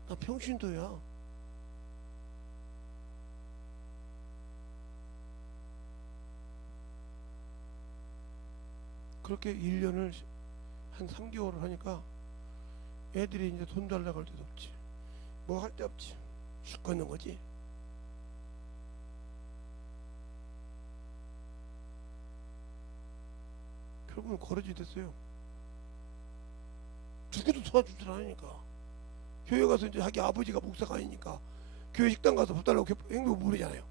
나 평신도야. 그렇게 1년을 한 3개월을 하니까 애들이 이제 돈 달라고 할 때도 없지. 뭐 할 데 없지. 죽겠는 거지. 결국은 거르지 됐어요. 누구도 도와주질 않으니까. 교회 가서 이제 자기 아버지가 목사가 아니니까 교회 식당 가서 밥 달라고 행동 모르잖아요.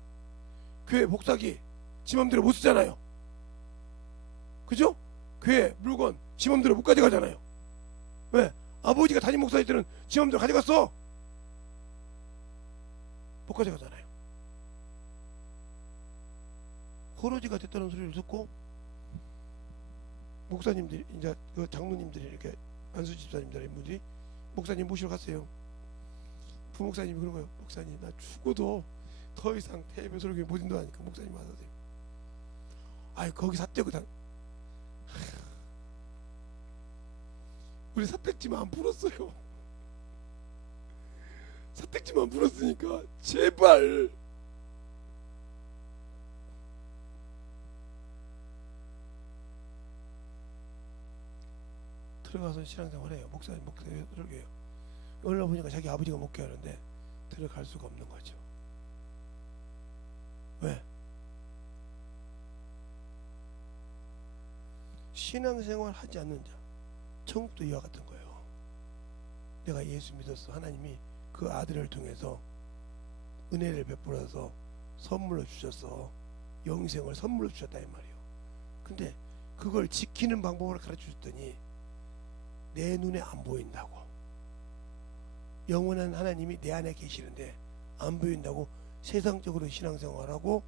교회 복사기 지 맘대로 못 쓰잖아요. 그죠? 교회 물건 지 맘대로 못 가져가잖아요. 왜? 아버지가 담임 목사일 때는 지 맘대로 가져갔어. 못 가져가잖아요. 호로지가 됐다는 소리를 듣고 목사님들이 이제 그 장로님들이 이렇게 안수 집사님들 이런 분들이 목사님 모시러 갔어요. 부목사님이 그런 거예요. 목사님 나 죽어도 더 이상 대배설교회 못 인도하니까 목사님 와서 돼요. 아이 거기 사태거든. 우리 사택지만 안 풀었어요. 사택지만 풀었으니까 제발 들어가서 신앙생활해요. 목사님 설교해요. 올라 보니까 자기 아버지가 목회하는데 들어갈 수가 없는 거죠. 왜? 신앙생활 하지 않는 자 천국도 이와 같은 거예요. 내가 예수 믿었어. 하나님이 그 아들을 통해서 은혜를 베풀어서 선물로 주셔서 영생을 선물로 주셨다 이 말이에요. 근데 그걸 지키는 방법을 가르쳐 줬더니 내 눈에 안 보인다고. 영원한 하나님이 내 안에 계시는데 안 보인다고 세상적으로 신앙생활하고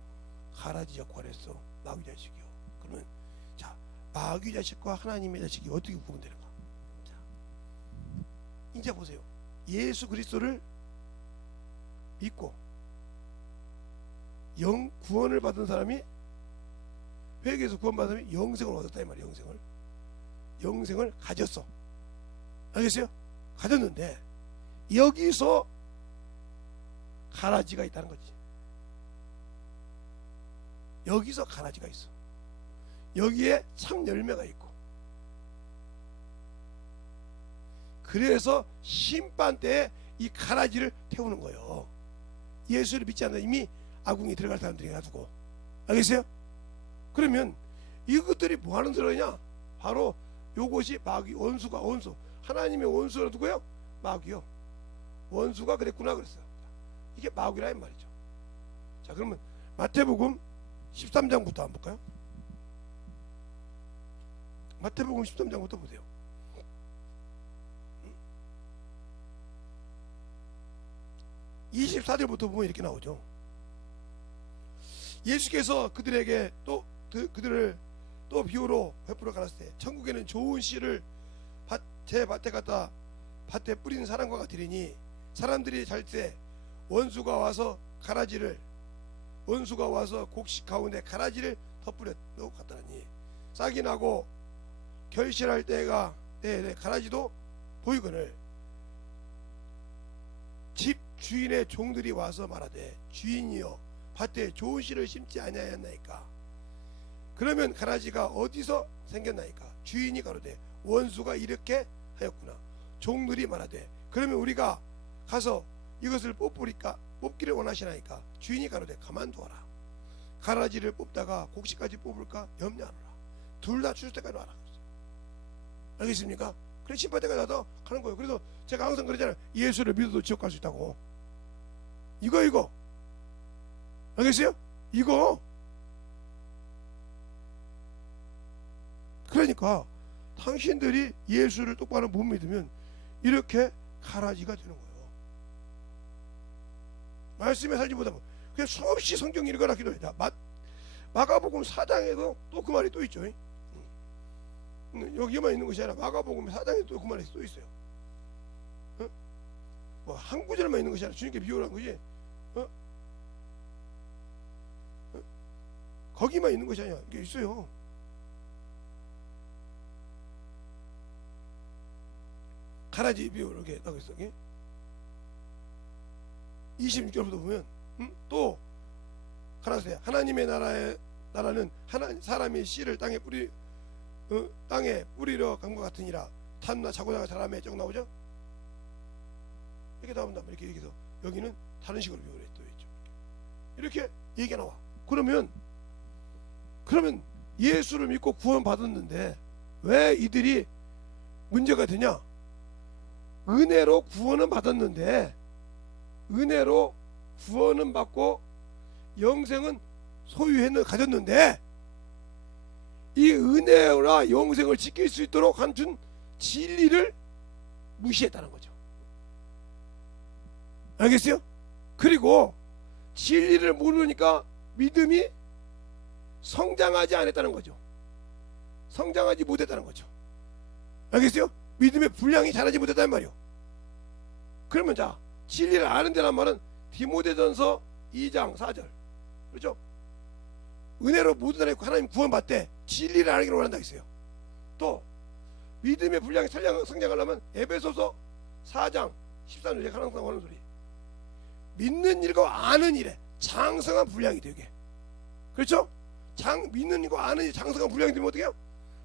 가라지 역할을 했어. 마귀 자식이요. 그러면 자, 마귀 자식과 하나님의 자식이 어떻게 구분되는가? 자, 이제 보세요. 예수 그리스도를 믿고 영 구원을 받은 사람이 회개에서 구원받은 사람이 영생을 얻었다 이 말이에요. 영생을 가졌어. 알겠어요? 가졌는데 여기서 가라지가 있다는 거지. 여기서 가라지가 있어. 여기에 참 열매가 있고. 그래서 심판 때에 이 가라지를 태우는 거예요. 예수를 믿지 않는 이미 아궁이 들어갈 사람들이 가지고. 알겠어요? 그러면 이것들이 뭐 하는 소리냐? 바로 요것이 마귀 원수가 원수. 하나님의 원수가 누구예요? 마귀요. 원수가 그랬구나 그랬어요. 이게 마귀라 이 말이죠. 자, 그러면 마태복음 13장부터 한번 볼까요? 마태복음 13장부터 보세요. 음? 24절부터 보면 이렇게 나오죠. 예수께서 그들에게 그들을 또 비유로 베풀어 가라사대 때 천국에는 좋은 씨를 제 밭에 갖다 밭에 뿌리는 사람과 같으리니 사람들이 잘 때 원수가 와서 곡식 가운데 가라지를 덧뿌렸고 같다니 싹이 나고 결실할 때가 가라지도 보이거늘 집 주인의 종들이 와서 말하되 주인이여 밭에 좋은 씨를 심지 아니하였나이까. 그러면 가라지가 어디서 생겼나이까. 주인이 가로되 원수가 이렇게 하였구나. 종들이 말하되 그러면 우리가 가서 이것을 뽑기를 원하시나이까. 주인이 가로되 가만두어라. 가라지를 뽑다가 곡식까지 뽑을까 염려하노라. 둘 다 주실 때까지 와라. 알겠습니까? 그래 심판 때까지 와서 가는 거예요. 그래서 제가 항상 그러잖아요. 예수를 믿어도 지옥 갈 수 있다고. 이거 알겠어요? 이거 그러니까 당신들이 예수를 똑바로 못 믿으면 이렇게 가라지가 되는 거예요. 말씀에 살지 못하고 그냥 수없이 성경 읽어라 기도해. 마가복음 4장에도 또 그 말이 또 있죠. 여기만 있는 것이 아니라 마가복음 4장에 또 그 말이 또 있어요. 뭐 한 구절만 있는 것이 아니라 주님께 비유를 한 것이 거기만 있는 것이 아니야. 이게 있어요. 가라지 비유 이렇게 나오고 있어. 26절부터 보면 또 가라사대 하나님의 나라는 사람이 씨를 땅에 뿌리러 간 것 같으니라. 탐나 자고자가 사람의 쩍 나오죠. 이렇게 나온다. 이렇게 얘기해서 여기는 다른 식으로 비유를 또 있죠. 이렇게 얘기가 나와. 그러면 예수를 믿고 구원 받았는데 왜 이들이 문제가 되냐? 은혜로 구원은 받았는데, 은혜로 구원은 받고 영생은 가졌는데, 이 은혜와 영생을 지킬 수 있도록 한 준 진리를 무시했다는 거죠. 알겠어요? 그리고 진리를 모르니까 믿음이 성장하지 않았다는 거죠. 성장하지 못했다는 거죠. 알겠어요? 믿음의 분량이 자라지 못했단 말이요. 그러면 자, 진리를 아는 데란 말은 디모데전서 2장 4절, 그렇죠? 은혜로 모든 사람이 하나님 구원받되 진리를 알기를 원한다 했어요. 또 믿음의 분량이 성장하려면 에베소서 4장 13절에 항상 하는 소리, 믿는 일과 아는 일에 장성한 분량이 되게. 그렇죠? 믿는 일과 아는 일에 장성한 분량이 되면 어떻게 해요?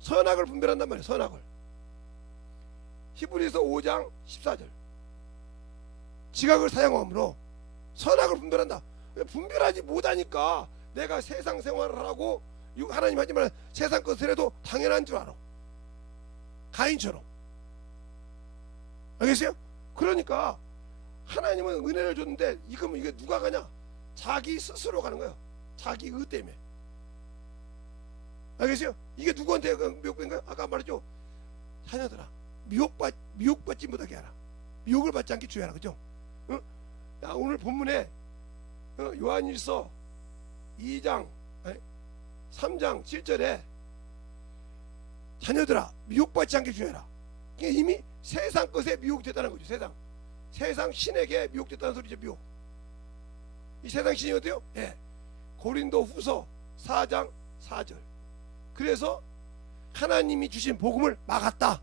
선악을 분별한단 말이에요. 선악을. 히브리서 5장 14절, 지각을 사용함으로 선악을 분별한다. 분별하지 못하니까 내가 세상 생활을 하고 하나님 하지만 세상 것을 해도 당연한 줄 알아. 가인처럼. 알겠어요? 그러니까 하나님은 은혜를 줬는데 이게 누가 가냐? 자기 스스로 가는 거예요. 자기 의 때문에. 알겠어요? 이게 누구한테 미혹된 거예요? 아까 말했죠. 자녀들아, 미혹받지 못하게 하라. 미혹을 받지 않게 주의하라. 그죠? 응? 야, 오늘 본문에 요한일서 3장 7절에 자녀들아, 미혹받지 않게 주의하라. 이게 이미 세상 것에 미혹됐다는 거죠. 세상 신에게 미혹됐다는 소리죠. 미혹. 이 세상 신이 어때요? 예. 고린도 후서 4장 4절. 그래서 하나님이 주신 복음을 막았다.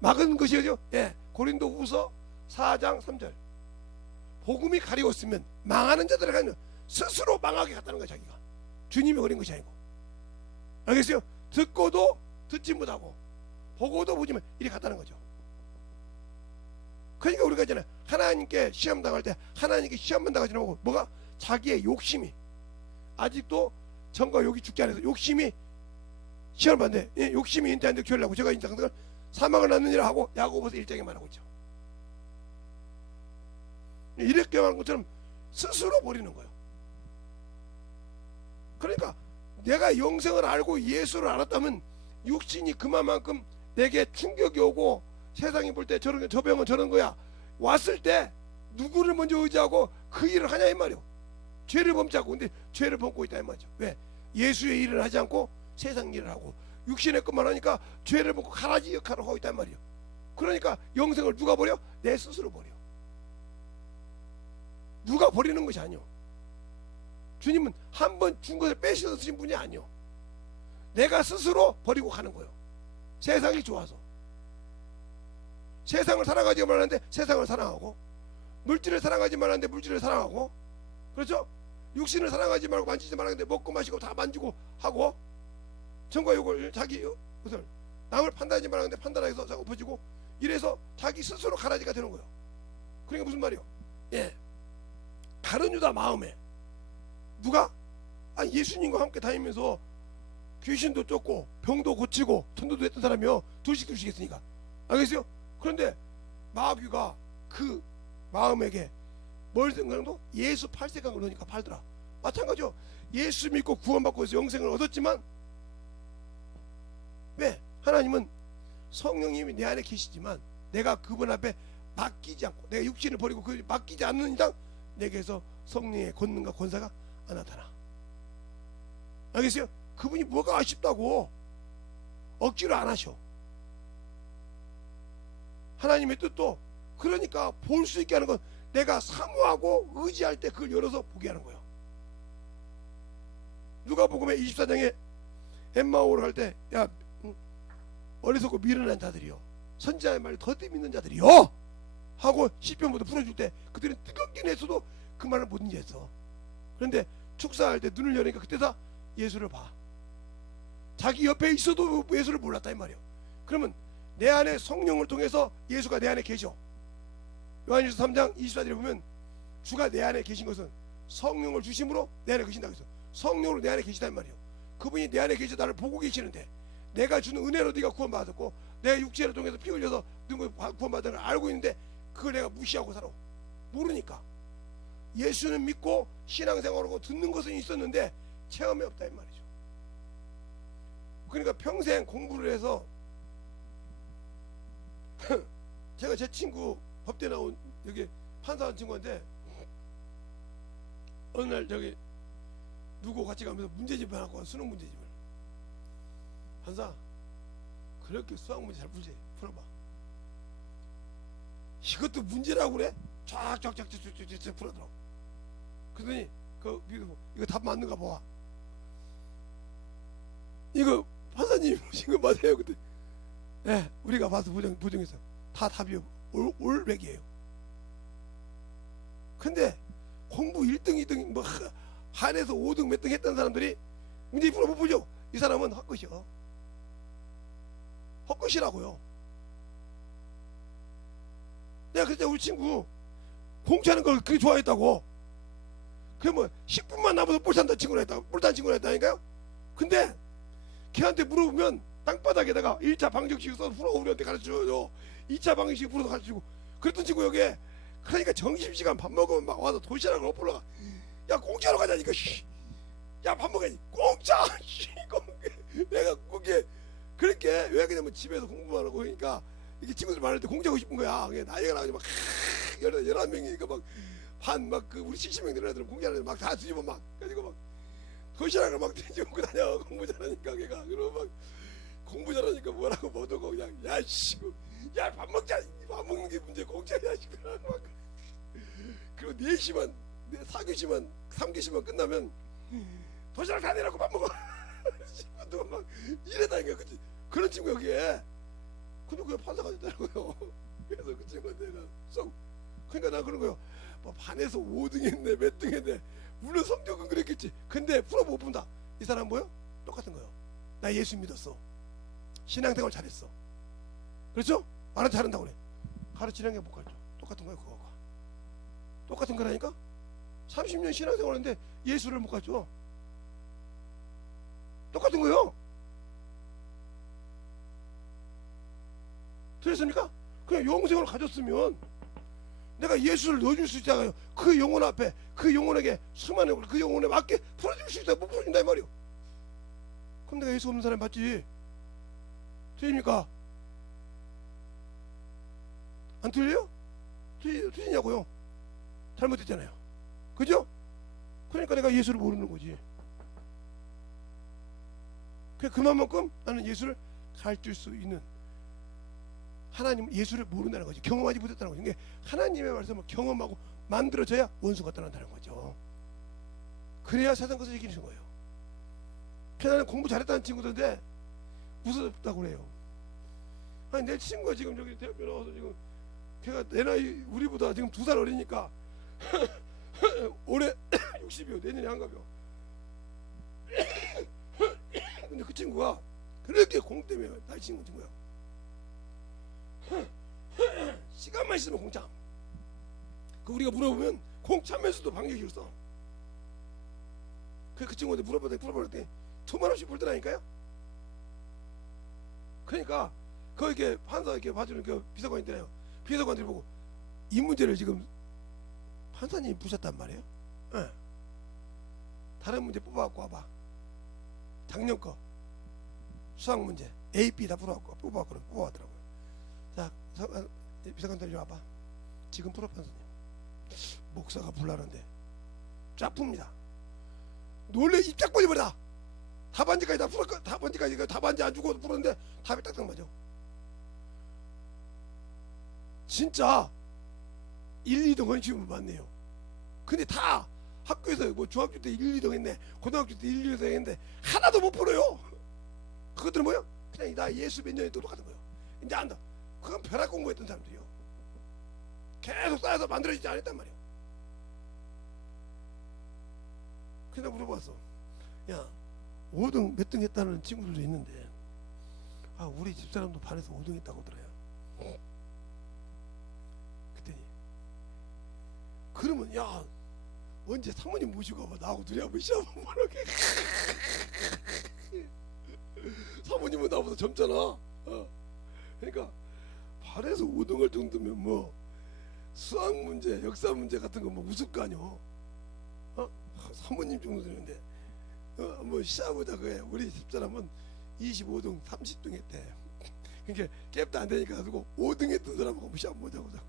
막은 것이 어디요? 예. 고린도 후서 4장 3절. 복음이 가리웠으면 망하는 자들을 가면 스스로 망하게 갔다는 거야. 자기가 주님이 그린 것이 아니고. 알겠어요? 듣고도 듣지 못하고 보고도 보지 못 이렇게 갔다는 거죠. 그러니까 우리가 있잖아요, 하나님께 시험 당할 때 하나님께 시험만 당하지 말고 뭐가? 자기의 욕심이 아직도 정과 욕이 죽지 않아서 욕심이 시험을 받는데, 욕심이 인태한데 교회라고 제가 인자 강등을 사망을 낳느니라 하고 야고보서 1장에 말하고 있죠. 이렇게 말한 것처럼 스스로 버리는 거예요. 그러니까 내가 영생을 알고 예수를 알았다면 육신이 그만큼 내게 충격이 오고 세상이 볼 때 저 병은 저런 거야 왔을 때 누구를 먼저 의지하고 그 일을 하냐 이 말이요. 죄를 범지 않고. 근데 죄를 범고 있다 이 말이죠. 왜? 예수의 일을 하지 않고 세상 일을 하고 육신의 것만 하니까 죄를 범고 가라지 역할을 하고 있다 이 말이요. 그러니까 영생을 누가 버려? 내 스스로 버려. 누가 버리는 것이 아니요. 주님은 한 번 준 것을 빼셔서 주신 분이 아니요. 내가 스스로 버리고 가는 거예요. 세상이 좋아서. 세상을 사랑하지 말라는데 세상을 사랑하고, 물질을 사랑하지 말라는데 물질을 사랑하고, 그렇죠? 육신을 사랑하지 말고 만지지 말라는데 먹고 마시고 다 만지고 하고, 정과 욕을 자기 것을 남을 판단하지 말라는데 판단해서 자꾸 엎어지고, 이래서 자기 스스로 가라지가 되는 거예요. 그러니까 무슨 말이요? 예, 다른 유다 마음에 누가 예수님과 함께 다니면서 귀신도 쫓고 병도 고치고 천도도 했던 사람이요. 둘씩 했으니까. 알겠어요? 그런데 마귀가 그 마음에게 뭘 생각도? 예수 팔색한 걸 넣으니까 팔더라. 마찬가지죠. 예수 믿고 구원받고 해서 영생을 얻었지만, 왜? 하나님은 성령님이 내 안에 계시지만 내가 그분 앞에 맡기지 않고, 내가 육신을 버리고 그 맡기지 않는 이상 내게서 성령의 권능과 권사가 안 나타나. 알겠어요? 그분이 뭐가 아쉽다고 억지로 안 하셔. 하나님의 뜻도 그러니까 볼 수 있게 하는 건 내가 사모하고 의지할 때 그걸 열어서 보게 하는 거예요. 누가복음의 24장에 엠마오로 갈 때, 야, 어리석고 미련한 자들이요, 선지자의 말을 더디 믿는 자들이요 하고 시편부터 풀어줄 때 그들은 뜨겁긴 했어도 그 말을 못 이해했어. 그런데 축사할 때 눈을 여니까 그때다 예수를 봐. 자기 옆에 있어도 예수를 몰랐다 이 말이에요. 그러면 내 안에 성령을 통해서 예수가 내 안에 계셔. 요한일서 3장 24절에 보면 주가 내 안에 계신 것은 성령을 주심으로 내 안에 계신다고 해서 성령으로 내 안에 계시단 말이에요. 그분이 내 안에 계셔 나를 보고 계시는데, 내가 주는 은혜로 네가 구원받았고 내가 육체를 통해서 피 흘려서 누구 구원받은 걸 알고 있는데 그걸 내가 무시하고 살아. 모르니까. 예수는 믿고 신앙생활하고 듣는 것은 있었는데 체험이 없다 이 말이죠. 그러니까 평생 공부를 해서 제가 제 친구 법대 나온 여기 판사한 친구한테 어느 날 저기 누구 같이 가면서 문제집을 하고 와, 수능 문제집을. 판사 그렇게 수학 문제 잘 풀지? 풀어봐. 이것도 문제라고 그래? 쫙쫙쫙쫙쫙 풀어더라고. 그러더니 이거 답 맞는가 봐. 이거 판사님 보신 거 맞아요? 그때 네, 우리가 봐서 보정했어요. 다 답이 올백이에요. 근데 공부 1등 2등 뭐 한에서 5등 몇 등 했던 사람들이 문제 풀어 못 풀죠. 이 사람은 헛것이요. 헛것이라고요. 내가 그때 우리 친구 공차는 걸 그렇게 좋아했다고. 그래 뭐 10분만 남아서 볼 탄다 친구라 했다. 볼 탄 친구라 했다니까요. 근데 걔한테 물어보면 땅바닥에다가 1차 방정식 써서 풀어 우리한테 가르쳐줘요. 2차 방정식 풀어서 가르쳐주고 그랬던 친구 여기. 그러니까 점심시간 밥 먹으면 막 와서 도시락을 엎으러 가. 야 공짜로 가자니까. 야 밥 먹어야지. 공짜. 내가 거기에 그렇게 왜 그냐면 집에서 공부만 하고 그러니까 이게 친구들 많을 때 공짜고 싶은 거야. 나이가 나가지고 막 11명이니까 막 반 막 그 우리 70명 되는 애들은 공짜를 막 다 뒤집어 막 가지고 막 도시락을 막 뒤집고 다녀. 공부 잘하니까 걔가. 그러고 막 공부 잘하니까 뭐라고 못 오고 그냥 야씨 야 밥 먹자. 밥 먹는 게 문제 공짜야 씨. 막 그리고 4시만 4교시만 3교시만 끝나면 도시락 다 내라고 밥 먹어. 10분 동안 막 이래다니까. 그치? 그런 친구 여기에. 근데 그게 판사가 됐더라고요. 그래서 그 친구한테 내가 그러니까 나 그런 거요. 뭐 반에서 5등 했네 몇 등 했네. 물론 성적은 그랬겠지. 근데 풀어 못 본다. 이 사람 뭐요? 똑같은 거요. 나 예수 믿었어. 신앙생활 잘했어. 그렇죠? 말은 잘한다고 그래. 가르치는 게 못 가르쳐. 똑같은 거야 그거가. 똑같은 거라니까. 30년 신앙생활 했는데 예수를 못 가르쳐. 똑같은 거요. 들었습니까? 그냥 영생을 가졌으면 내가 예수를 넣어줄 수 있잖아요. 그 영혼 앞에 그 영혼에게 수많은 그 영혼에 맞게 풀어줄 수 있다. 못 풀어준다 이 말이요. 그럼 내가 예수 없는 사람 맞지? 틀립니까? 안 틀려요? 틀리냐고요? 잘못했잖아요. 그죠? 그러니까 내가 예수를 모르는 거지. 그만큼 나는 예수를 가르칠 수 있는 하나님 예수를 모른다는 거지. 경험하지 못했다는 거지. 그러니까 하나님의 말씀을 경험하고 만들어져야 원수가 떠난다는 거죠. 그래야 세상 것을 이기는 거예요. 나는 공부 잘했다는 친구들인데 무섭다고 그래요. 아니 내 친구가 지금 저기 대학교 나와서 지금 걔가 내 나이 우리보다 지금 2살 어리니까 올해 60이요. 내년에 한갑이요. 근데 그 친구가 그렇게 공 때문에 나이 친구야. 시간만 있으면 공참. 그 우리가 물어보면 공참에서도 방역이 써. 그 친구한테 물어볼 때 투말없이 불더라니까요. 그러니까 그 이렇게 판사 이렇게 봐주는 그 비서관 있잖아요. 비서관들이 보고 이 문제를 지금 판사님이 부셨단 말이에요. 네. 다른 문제 뽑아갖고 와봐. 작년 거 수학 문제 A, B 다 뽑아왔더라고요. 자, 비서관들 이리 와봐. 지금 풀어 판사님. 목사가 불나는데 쫙 풉니다. 놀래 입 쫙 벌려버려. 답안지까지 다 풀었고 답안지까지 답안지 안 주고 풀었는데 답이 딱딱 맞아. 진짜 1, 2등은 지금 맞네요. 근데 다 학교에서 뭐 중학교 때 1, 2등 했네, 고등학교 때 1, 2등 했는데 하나도 못 풀어요. 그것들은 뭐야? 그냥 나 예수 몇 년에 똑같은 거예요. 이제 안다. 그건 벼락 공부했던 사람들이요. 계속 쌓여서 만들어지지 않았단 말이에요. 그래서 물어봤어. 야 5등 몇 등 했다는 친구들도 있는데 우리 집사람도 반에서 5등 했다고 들어요. 그랬더니 그러면 야 언제 사모님 모시고 와봐. 나하고 둘이 한번 시합 한번 하게. 사모님은 나보다 젊잖아. 그러니까 8에서 5등할 정도면 뭐 수학 문제, 역사 문제 같은 거 뭐 우습 거 아니오. 사모님 정도 되는데 뭐 시작보다 그래. 우리 집사람은 25등, 30등 했대. 그러니까 갭도 안 되니까 가지고 5등 했던 사람하고 시합 못하고 자꾸.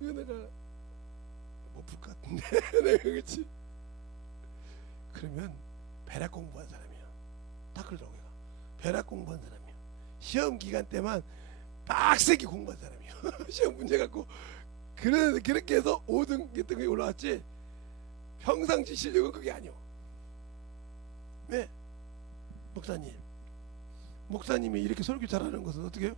내가 못 풀 것 같은데 내가 그렇지. 그러면 배락 공부한 사람이야. 다 그러더라고요. 배락 공부한 사람이야. 시험 기간 때만 빡세게 공부한 사람이야. 시험 문제 갖고 그렇게 해서 5등 했던 게 올라왔지. 평상시 실력은 그게 아니오. 네, 목사님이 이렇게 설교 잘하는 것은 어떻게 해요?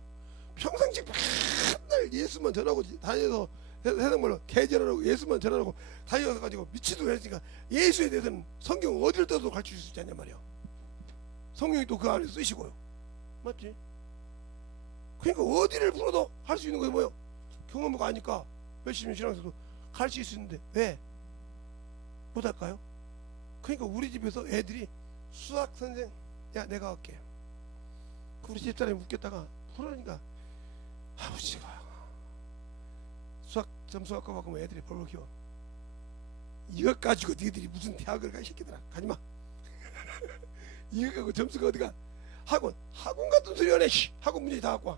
평상시 맨날 예수만 전하고 다녀서 세상말로 개전하라고 예수만 전하라고 다녀서 가지고 미치도록 했으니까 예수에 대해서는 성경 어디를 떠도 가르칠 수 있지 않냐 말이야. 성경이 또 그 안에 쓰시고요. 맞지? 그러니까 어디를 불어도 할 수 있는 건 뭐예요? 경험가 아니까 몇십 년 신앙에서도 가르칠 수 있는데 왜 못할까요? 그러니까 우리 집에서 애들이 수학 선생 야 내가 할게. 우리 집사람이 웃겼다가 그러니까 아버지가 수학 점수 갖고 바꾸면 애들이 벌벌 키워. 이것 가지고 너희들이 무슨 대학을 가 이 새끼들아 가지마. 이거 갖고 점수가 어디가 학원 같은 소리 하네. 학원 문제 다 갖고 와.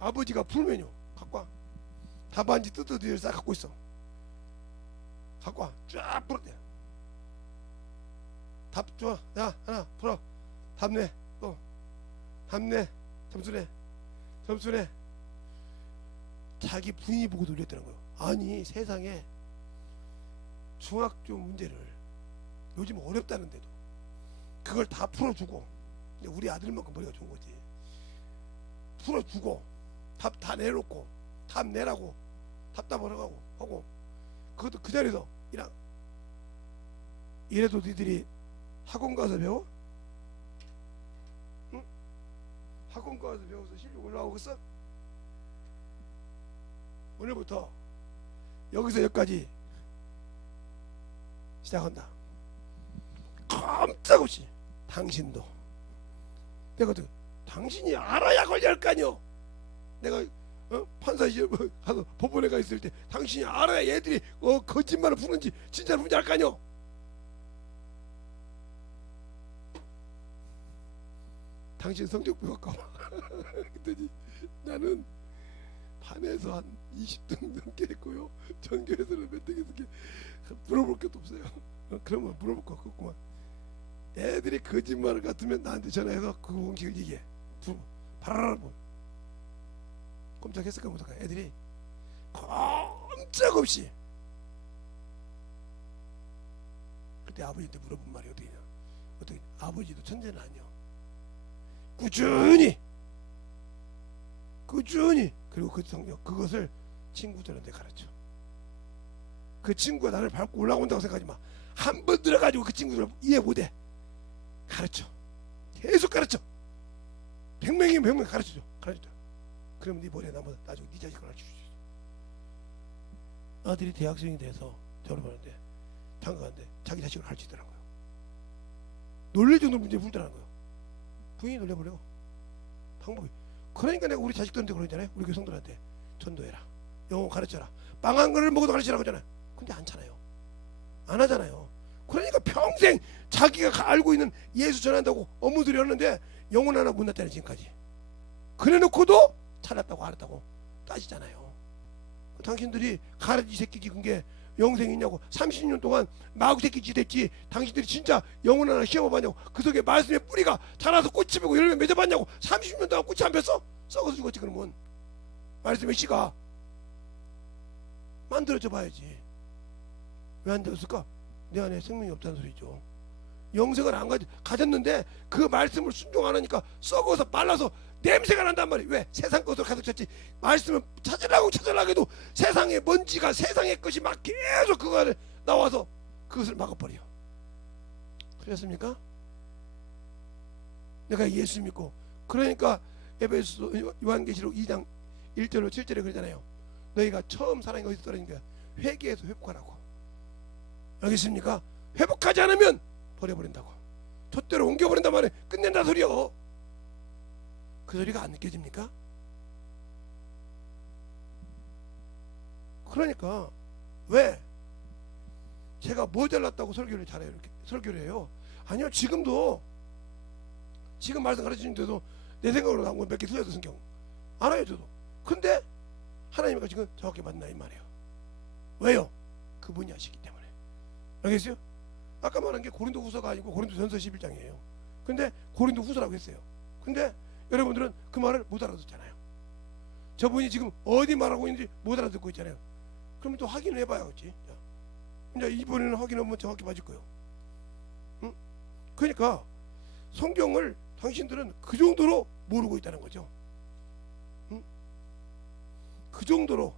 아버지가 풀면요 갖고 와. 답안지 뜯어들 싹 갖고 있어. 갖고 와. 쫙 풀었대. 답 좋아. 야 하나 풀어. 답 내. 또 답 내. 점수 내. 자기 부인이 보고 놀렸다는 거예요. 아니 세상에 중학교 문제를 요즘 어렵다는데도 그걸 다 풀어주고 우리 아들만큼 머리가 좋은 거지. 풀어주고 답 다 내놓고 답 내라고 답답하라고 하고 그것도 그 자리에서 이래도 니들이 학원 가서 배워? 응? 학원 가서 배워서 실력 올라오겠어? 오늘부터 여기서 여기까지 시작한다. 깜짝없이 당신도 내가 당신이 알아야 관리할 거 아니오. 내가 판사 시험 가서 법원에 가 있을 때 당신이 알아야 얘들이 거짓말을 푸는지 진짜를 푸는지 알 거 아니오. 당신 성적표 갖고 와. 그랬더니 나는 반에서 한 20등 넘게 했고요. 전교에서는 몇 등 했을게 물어볼 것도 없어요. 그러면 물어볼 거 없구만. 애들이 거짓말 같으면 나한테 전화해서 그 공식을 얘기해. 바라라 뭐. 꼼짝했을까 못할까. 애들이 꼼짝없이. 그때 아버지한테 물어본 말이 어떻게 냐 어떻게 아버지도 천재는 아니요. 꾸준히 그리고 그 성격 그것을 친구들한테 가르쳐. 그 친구가 나를 밟고 올라온다고 생각하지 마. 한 번 들어가지고 그 친구들 이해 못해. 가르쳐. 계속 가르쳐. 100명이면 100명 가르쳐줘. 그럼 네 머리에 나중에 네 자식을 가르칠 수 있어. 아들이 대학생이 돼서 졸업하는데 장가가는데 자기 자식을 가르치더라고요. 놀릴 정도 문제 풀더라는 거예요. 부인이 놀려버려. 방법이. 그러니까 내가 우리 자식들한테 그러잖아요. 우리 교성들한테 전도해라. 영어 가르쳐라. 빵 한 그릇 먹어도 가르치라고 하잖아요. 근데 안 하잖아요. 안 하잖아요. 그러니까 평생 자기가 알고 있는 예수 전한다고 업무들이 하는데 영혼 하나 못 났다는 지금까지. 그래놓고도 잘났다고 알았다고 따지잖아요. 당신들이 가라지 새끼 지은 게 영생이 있냐고. 30년 동안 마구 새끼 짓했지. 당신들이 진짜 영혼 하나 시험해봤냐고. 그 속에 말씀의 뿌리가 자라서 꽃이 피고 열매 맺어봤냐고. 30년 동안 꽃이 안 폈어? 썩어서 죽었지. 그러면 말씀의 씨가 만들어져 봐야지. 왜 안 되었을까? 내 안에 생명이 없다는 소리죠. 영생을 안 가졌는데 그 말씀을 순종 안 하니까 썩어서 말라서 냄새가 난단 말이에요. 왜? 세상 것으로 가득 찼지. 말씀을 찾으려고 해도 세상의 먼지가 세상의 것이 막 계속 그거 안에 나와서 그것을 막아버려. 그렇습니까? 내가 예수 믿고 그러니까 에베소 요한계시록 2장 1절로 7절에 그러잖아요. 너희가 처음 사랑이 어디서 떨어진가? 회개해서 회복하라고. 알겠습니까? 회복하지 않으면 버려버린다고. 돛대로 옮겨버린단 말이에요. 끝낸다 소리요. 그 소리가 안 느껴집니까? 그러니까 왜 제가 모자랐다고 설교를 잘해요? 이렇게 설교를 해요. 아니요, 지금도 지금 말씀 가르치는데도 내 생각으로 나온 건 몇 개 틀려서 성경 알아요 저도. 근데 하나님과 지금 정확히 맞나 이 말이에요. 왜요? 그분이 하시기 때문에. 알겠어요? 아까 말한 게 고린도후서가 아니고 고린도전서 11장이에요 근데 고린도후서라고 했어요. 근데 여러분들은 그 말을 못 알아듣잖아요. 저분이 지금 어디 말하고 있는지 못 알아듣고 있잖아요. 그러면 또 확인을 해봐야지. 이제 이번에는 확인하면 정확히 맞을 거예요. 응? 그러니까 성경을 당신들은 그 정도로 모르고 있다는 거죠. 응? 그 정도로.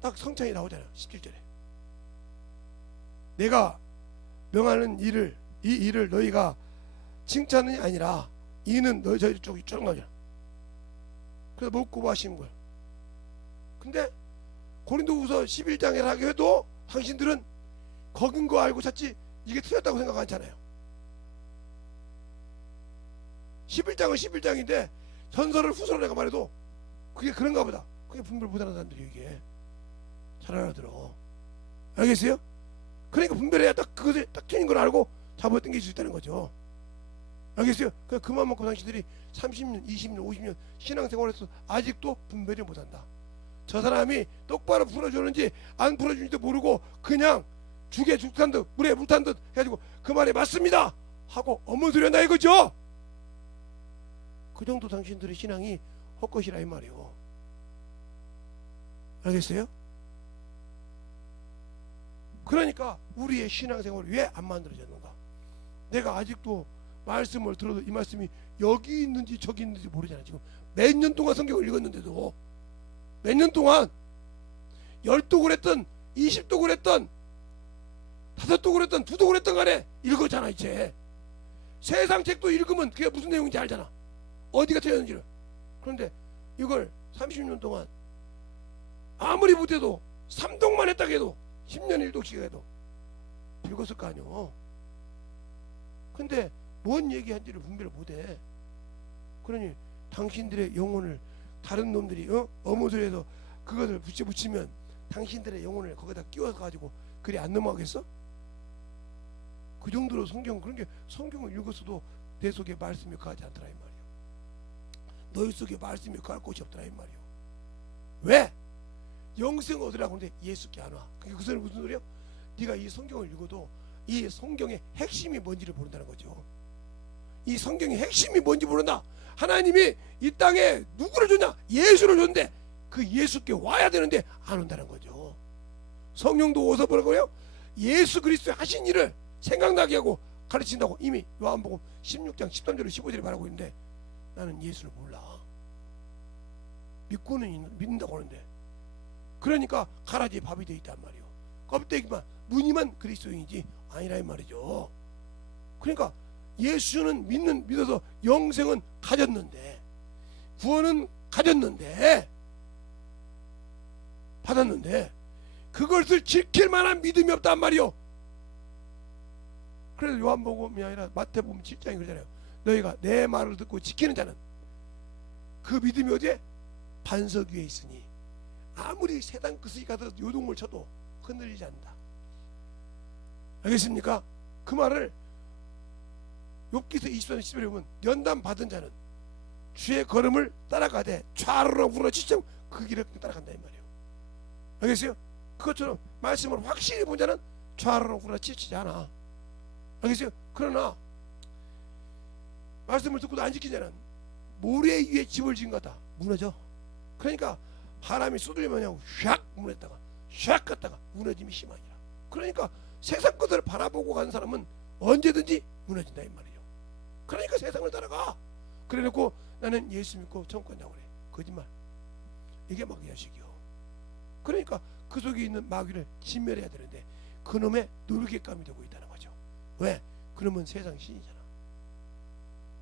딱 성찬이 나오잖아요. 17절에 내가 명하는 일을 이 일을 너희가 칭찬이 아니라 이는 너희 저희 쪽이 쭉 나오잖아. 그래서 먹고 마시는 거야. 근데 고린도후서 11장에 하게 해도 당신들은 거긴 거 알고 찾지 이게 틀렸다고 생각하지 않아요. 11장은 11장인데 전설을 후설을 내가 말해도 그게 그런가 보다. 그게 분별 못하는 사람들이 이게 잘 알아들어. 알겠어요? 그러니까 분별해야 딱 그것을 딱 틀린 걸 알고 잡아당길 수 있다는 거죠. 알겠어요? 그만 먹고 당신들이 30년, 20년, 50년 신앙생활에서 아직도 분별을 못한다. 저 사람이 똑바로 풀어주는지 안 풀어주는지도 모르고 그냥 죽에 죽탄 듯 물에 물탄 듯 해가지고 그 말이 맞습니다 하고 어문 소리 한다 이거죠. 그 정도 당신들의 신앙이 헛것이라 이 말이에요. 알겠어요? 그러니까 우리의 신앙생활이 왜 안 만들어졌는가? 내가 아직도 말씀을 들어도 이 말씀이 여기 있는지 저기 있는지 모르잖아. 지금 몇 년 동안 성경을 읽었는데도 몇 년 동안 10독을 했던 20독을 했던 5독을 했던 2독을 했던 간에 읽었잖아. 이제 세상 책도 읽으면 그게 무슨 내용인지 알잖아. 어디가 틀렸는지를. 그런데 이걸 30년 동안 아무리 못해도 3독만 했다고 해도 10년 1독씩 해도 읽었을 거 아니오. 근데 뭔 얘기한지를 분별을 못해. 그러니 당신들의 영혼을 다른 놈들이 어무들에서 그것을 붙이면 당신들의 영혼을 거기다 끼워서 가지고 그리 안 넘어가겠어? 그 정도로 성경, 그런 게 성경을 읽었어도 내 속에 말씀이 거하지 않더라 이 말이요. 너희 속에 말씀이 거할 곳이 없더라 이 말이요. 왜? 영생 얻으라고 하는데 예수께 안 와. 그게 그 소리 무슨 소리야? 네가 이 성경을 읽어도 이 성경의 핵심이 뭔지를 모른다는 거죠. 이 성경의 핵심이 뭔지 모른다. 하나님이 이 땅에 누구를 줬냐? 예수를 줬는데 그 예수께 와야 되는데 안 온다는 거죠. 성령도 어디서 뭐라고요? 예수 그리스도의 하신 일을 생각나게 하고 가르친다고 이미 요한복음 16장 13절 15절에 말하고 있는데 나는 예수를 몰라. 믿고는 믿는다고 하는데 그러니까 가라지에 밥이 되어 있단 말이요. 껍데기만 무늬만 그리스도인이지 아니라 이 말이죠. 그러니까 예수는 믿어서 영생은 가졌는데 구원은 가졌는데 받았는데 그것을 지킬 만한 믿음이 없단 말이요. 그래서 요한복음이 아니라 마태복음 7장이 그러잖아요. 너희가 내 말을 듣고 지키는 자는 그 믿음이 어디에? 반석 위에 있으니 아무리 세상 끝이 가서 요동을 쳐도 흔들리지 않는다. 알겠습니까? 그 말을 욥기서 24장 10절에 보면 연단 받은 자는 주의 걸음을 따라가되 좌로로 우러치죠 그 길을 따라간다 이 말이에요. 알겠어요? 그것처럼 말씀을 확실히 본 자는 좌로로 우러치지 않아. 알겠어요? 그러나 말씀을 듣고도 안 지킨 자는 모래 위에 집을 지은 것 같다. 무너져. 그러니까 바람이 쏟으려면 샥 무너졌다가 샥 갔다가 무너짐이 심하니라. 그러니까 세상 것을 바라보고 가는 사람은 언제든지 무너진다 이 말이에요. 그러니까 세상을 따라가. 그래놓고 나는 예수 믿고 천국 간다고 그래. 거짓말. 이게 마귀 자식이요. 그러니까 그 속에 있는 마귀를 진멸해야 되는데 그놈의 놀개감이 되고 있다는 거죠. 왜? 그놈은 세상 신이잖아.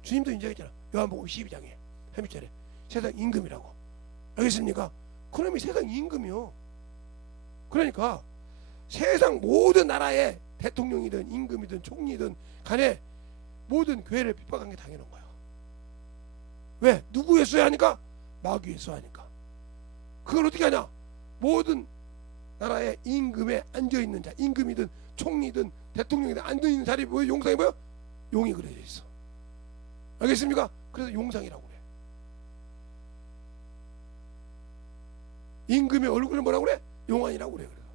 주님도 인정했잖아. 요한복음 12장에 30절에 세상 임금이라고. 알겠습니까? 그놈이 세상 임금이요. 그러니까 세상 모든 나라의 대통령이든 임금이든 총리든 간에 모든 교회를 핍박한 게 당연한 거예요. 왜? 누구에 써야 하니까? 마귀에 써야 하니까. 그걸 어떻게 하냐? 모든 나라의 임금에 앉아있는 자, 임금이든 총리든 대통령이든 앉아있는 자리에 뭐 용상이 뭐야? 용이 그려져 있어. 알겠습니까? 그래서 용상이라고 그래. 임금의 얼굴을 뭐라고 그래? 용안이라고 그래. 그래서.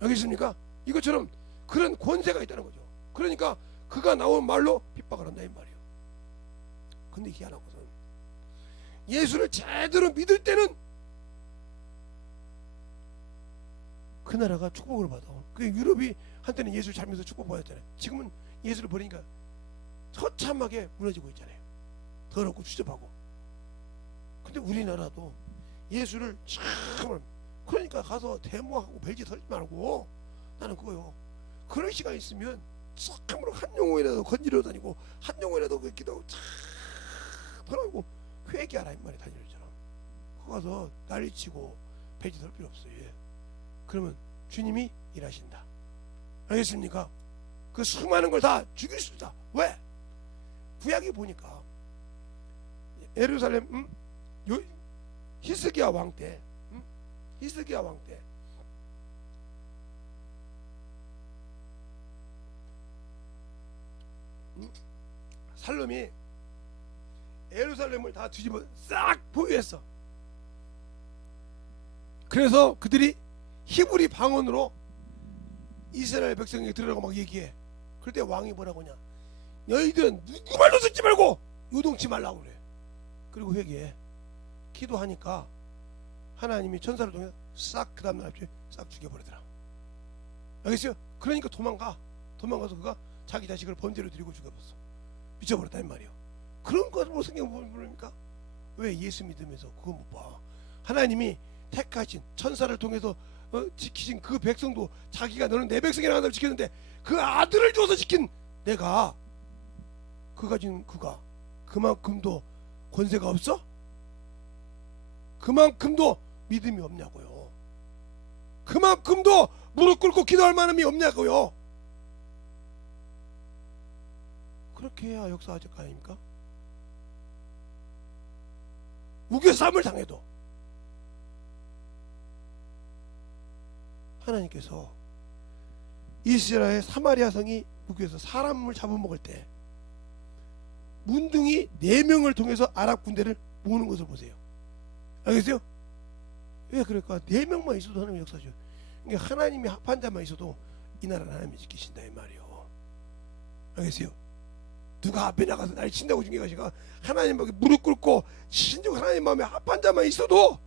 알겠습니까? 이것처럼 그런 권세가 있다는 거죠. 그러니까 그가 나온 말로 핍박을 한다 이 말이에요. 근데 희한한 것은 예수를 제대로 믿을 때는 그 나라가 축복을 받아. 그 유럽이 한때는 예수를 잘 믿어서 축복받았잖아요. 지금은 예수를 버리니까 처참하게 무너지고 있잖아요. 더럽고 추접하고. 근데 우리나라도 예수를 참, 그러니까 가서 데모하고 벨지 털지 말고, 나는 그거요, 그럴 시간 있으면 참으로 한 영혼이라도 건지러 다니고 한 영혼이라도 그 기도하고 참 털어고 회개하라 이 말이 다니잖아. 거기 가서 난리치고 벨지 털 필요 없어요. 예. 그러면 주님이 일하신다. 알겠습니까? 그 수많은 걸 다 죽일 수 있다. 왜? 구약에 보니까 예루살렘 히스기야 왕 때, 히스기야 왕 때 살롬이 예루살렘을 다 뒤집어 싹 포위했어. 그래서 그들이 히브리 방언으로 이스라엘 백성에게 들으라고 막 얘기해. 그럴 때 왕이 뭐라고 하냐? 너희들은 누구 말도 듣지 말고 요동치 말라고 그래. 그리고 회개해. 기도하니까 하나님이 천사를 통해 싹 그 다음날 싹 죽여버리더라. 알겠어요? 그러니까 도망가서 그가 자기 자식을 번제로 드리고 죽여버렸어. 미쳐버렸다 이 말이에요. 그런 것을 뭐 성경 보면 모릅니까? 왜 예수 믿으면서 그거 못 봐? 하나님이 택하신 천사를 통해서 지키신 그 백성도 자기가 너는 내 백성이라는 아들을 지켰는데 그 아들을 줘서 지킨 내가 그가 그만큼도 권세가 없어? 그만큼도 믿음이 없냐고요. 그만큼도 무릎 꿇고 기도할 만함이 없냐고요. 그렇게 해야 역사하실 거 아닙니까? 우겨쌈을 당해도 하나님께서 이스라엘 사마리아 성이 무교에서 사람을 잡아먹을 때 문둥이 4명을 통해서 아랍 군대를 모으는 것을 보세요. 알겠어요? 왜 그럴까? 4명만 있어도 하나님 역사죠. 그러니까 하나님이 합한 자만 있어도 이 나라를 하나님이 지키신다 이 말이요. 알겠어요? 누가 앞에 나가서 날 친다고 중계가시가 하나님에게 무릎 꿇고 신중 하나님 마음에 합한 자만 있어도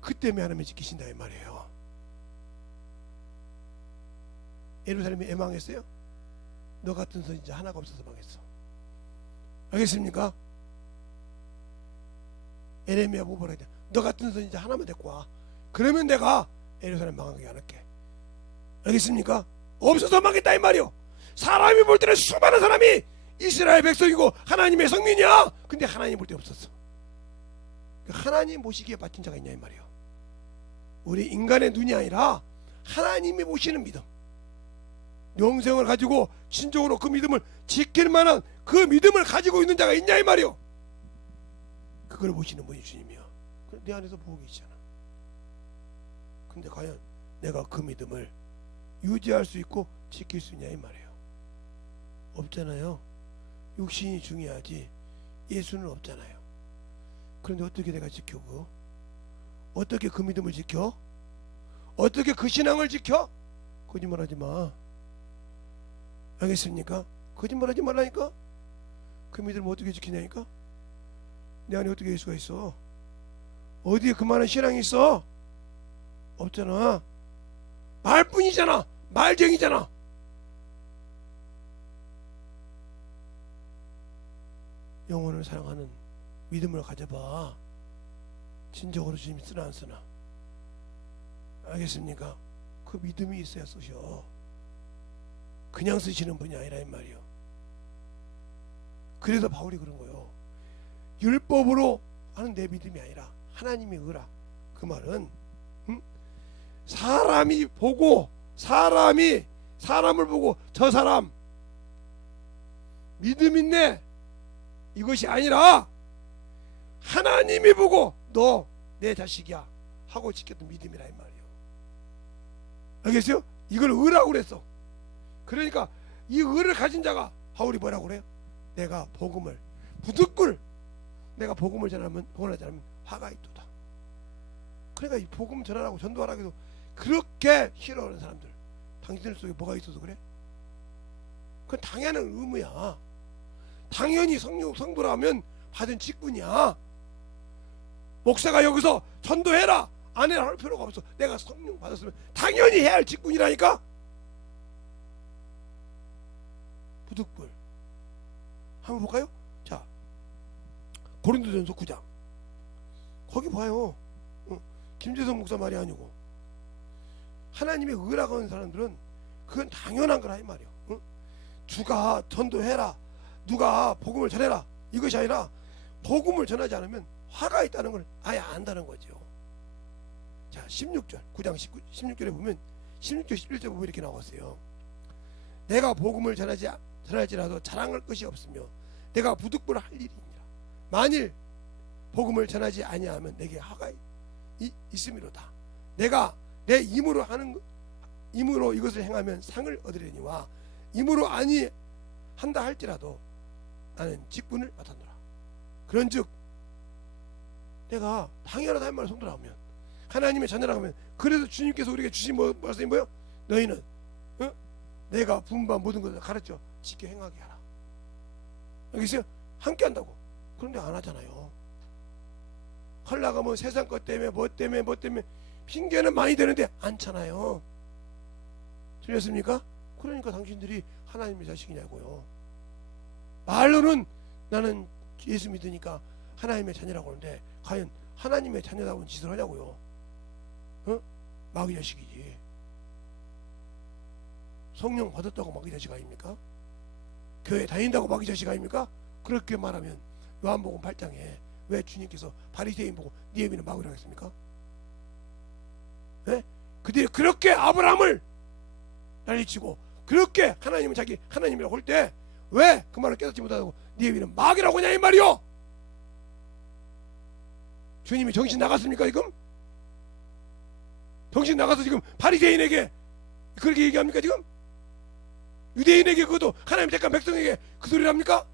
그 때문에 하나님이 지키신다 이 말이에요. 예루살렘이 애망했어요? 너 같은 선지자 하나가 없어서 망했어. 알겠습니까? 에레미야 보고 뭐라 했냐? 너 같은 선지자 하나만 데리고 와. 그러면 내가 예루살렘 망하게 안 할게. 알겠습니까? 없어서 망했다 이 말이요. 사람이 볼 때는 수많은 사람이 이스라엘 백성이고 하나님의 성민이야. 근데 하나님 볼 때 없었어. 하나님 보시기에 바친 자가 있냐 이 말이요. 우리 인간의 눈이 아니라 하나님이 보시는 믿음, 영생을 가지고 진정으로 그 믿음을 지킬 만한 그 믿음을 가지고 있는 자가 있냐 이 말이요. 그걸 보시는 분이 주님이야. 내 안에서 보고 계시잖아. 근데 과연 내가 그 믿음을 유지할 수 있고 지킬 수 있냐 이 말이에요. 없잖아요. 육신이 중요하지 예수는 없잖아요. 그런데 어떻게 내가 지켜고? 어떻게 그 믿음을 지켜? 어떻게 그 신앙을 지켜? 거짓말하지 마. 알겠습니까? 거짓말하지 말라니까. 그 믿음을 어떻게 지키냐니까. 내 안에 어떻게 예수가 있어? 어디에 그만한 신앙이 있어? 없잖아. 말뿐이잖아. 말쟁이잖아. 영혼을 사랑하는 믿음을 가져봐. 진정으로 주님이 쓰나 안 쓰나. 알겠습니까? 그 믿음이 있어야 쓰셔. 그냥 쓰시는 분이 아니라 이 말이요. 그래서 바울이 그런 거요. 율법으로 하는 내 믿음이 아니라 하나님의 의라. 그 말은 사람이 보고 사람을 보고 저 사람 믿음 있네 이것이 아니라 하나님이 보고 너 내 자식이야 하고 지켰던 믿음이라 이 말이에요. 알겠어요? 이걸 의라고 그랬어. 그러니까 이 의를 가진 자가 바울이 뭐라고 그래요? 내가 복음을 부득불 내가 복음을 전하지 않으면 화가 있도다. 그러니까 이 복음 전하라고 전도하라고 해도 그렇게 싫어하는 사람들 당신들 속에 뭐가 있어서 그래? 그건 당연한 의무야. 당연히 성도라면 받은 직분이야. 목사가 여기서 전도해라 안 해라 할 필요가 없어. 내가 성령 받았으면 당연히 해야 할 직분이라니까. 부득불 한번 볼까요? 자, 고린도전서 9장 거기 봐요. 김재성 목사 말이 아니고 하나님의 의라고 하는 사람들은 그건 당연한 거라 이 말이에요. 주가 전도해라 누가 복음을 전해라 이것이 아니라 복음을 전하지 않으면 화가 있다는 걸 아예 안다는 거죠. 자, 16절 9장 16절에 보면 16절 11절 보면 이렇게 나왔어요. 내가 복음을 전할지라도 자랑할 것이 없으며 내가 부득불 할 일이니라. 만일 복음을 전하지 아니하면 내게 화가 있음이로다. 내가 내 임으로 이것을 행하면 상을 얻으려니와 임으로 아니 한다 할지라도 나는 직분을 맡았노라. 그런즉 내가 당연하다 한 말을 성도라면 하나님의 자녀라고 하면 그래서 주님께서 우리에게 주신 말씀이 뭐예요? 너희는 내가 분반 모든 것을 가르쳐 지켜 행하게 하라. 여기 있어요? 함께 한다고. 그런데 안 하잖아요. 하려고 세상 것 때문에 뭐 때문에 핑계는 많이 되는데 않잖아요. 들렸습니까? 그러니까 당신들이 하나님의 자식이냐고요. 말로는 나는 예수 믿으니까 하나님의 자녀라고 하는데 과연 하나님의 자녀다운 짓을 하냐고요. 마귀 자식이지. 성령 받았다고 마귀 자식 아닙니까? 교회 다닌다고 마귀 자식 아닙니까? 그렇게 말하면 요한복음 8장에 왜 주님께서 바리새인 보고 네 애비는 마귀라고 했습니까? 네? 그들이 그렇게 아브라함을 난리치고 그렇게 하나님은 자기 하나님이라고 할 때 왜 그 말을 깨닫지 못하고 네 애비는 마귀라고 하냐 이 말이요. 주님이 정신 나갔습니까 지금? 정신 나가서 지금 바리새인에게 그렇게 얘기합니까 지금? 유대인에게 그것도 하나님 택한 백성에게 그 소리를 합니까?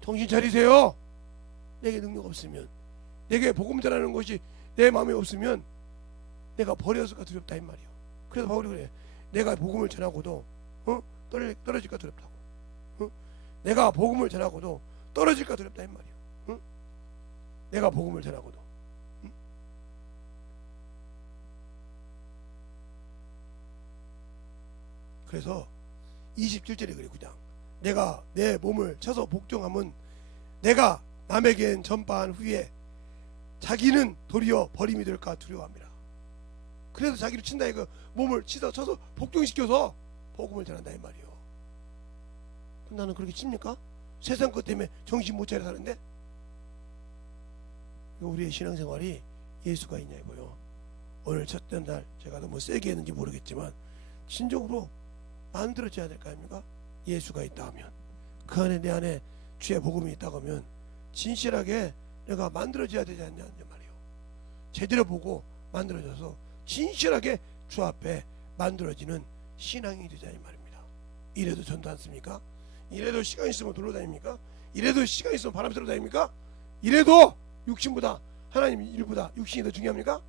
정신 차리세요. 내게 능력 없으면 내게 복음 전하는 것이 내 마음에 없으면 내가 버려질까 두렵다 이 말이에요. 그래서 바울이 그래. 내가 복음을 전하고도 떨어질까 두렵다고. 내가 복음을 전하고도 떨어질까 두렵다 이 말이에요. 내가 복음을 전하고도. 그래서 27절에 그래. 그냥 내가 내 몸을 쳐서 복종하면 내가 남에겐 전파한 후에 자기는 도리어 버림이 될까 두려워합니다. 그래서 자기를 친다 이거 몸을 쳐서 복종시켜서 복음을 전한다 이 말이에요. 나는 그렇게 칩니까? 세상 것 때문에 정신 못 차려 사는데 우리의 신앙생활이 예수가 있냐고요. 오늘 첫째 날 제가 너무 세게 했는지 모르겠지만 진정으로 만들어져야 될 거 아닙니까? 예수가 있다 하면 그 안에 내 안에 주의 복음이 있다고 하면 진실하게 내가 만들어져야 되지 않냐 말이에요. 제대로 보고 만들어져서 진실하게 주 앞에 만들어지는 신앙이 되자 이 말입니다. 이래도 전도 않습니까? 이래도 시간 있으면 돌아다닙니까? 이래도 시간 있으면 바람 쐬러 다닙니까? 이래도 육신보다 하나님 일보다 육신이 더 중요합니까?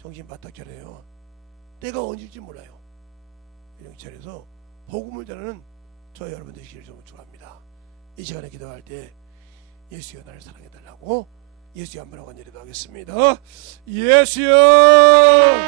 정신 바짝 차려요. 때가 언제일지 몰라요. 정신 차려서 복음을 전하는 저 여러분 되시기를 좀 축원합니다. 이 시간에 기도할 때 예수여 나를 사랑해달라고 예수여 한번 간절히 하겠습니다. 예수여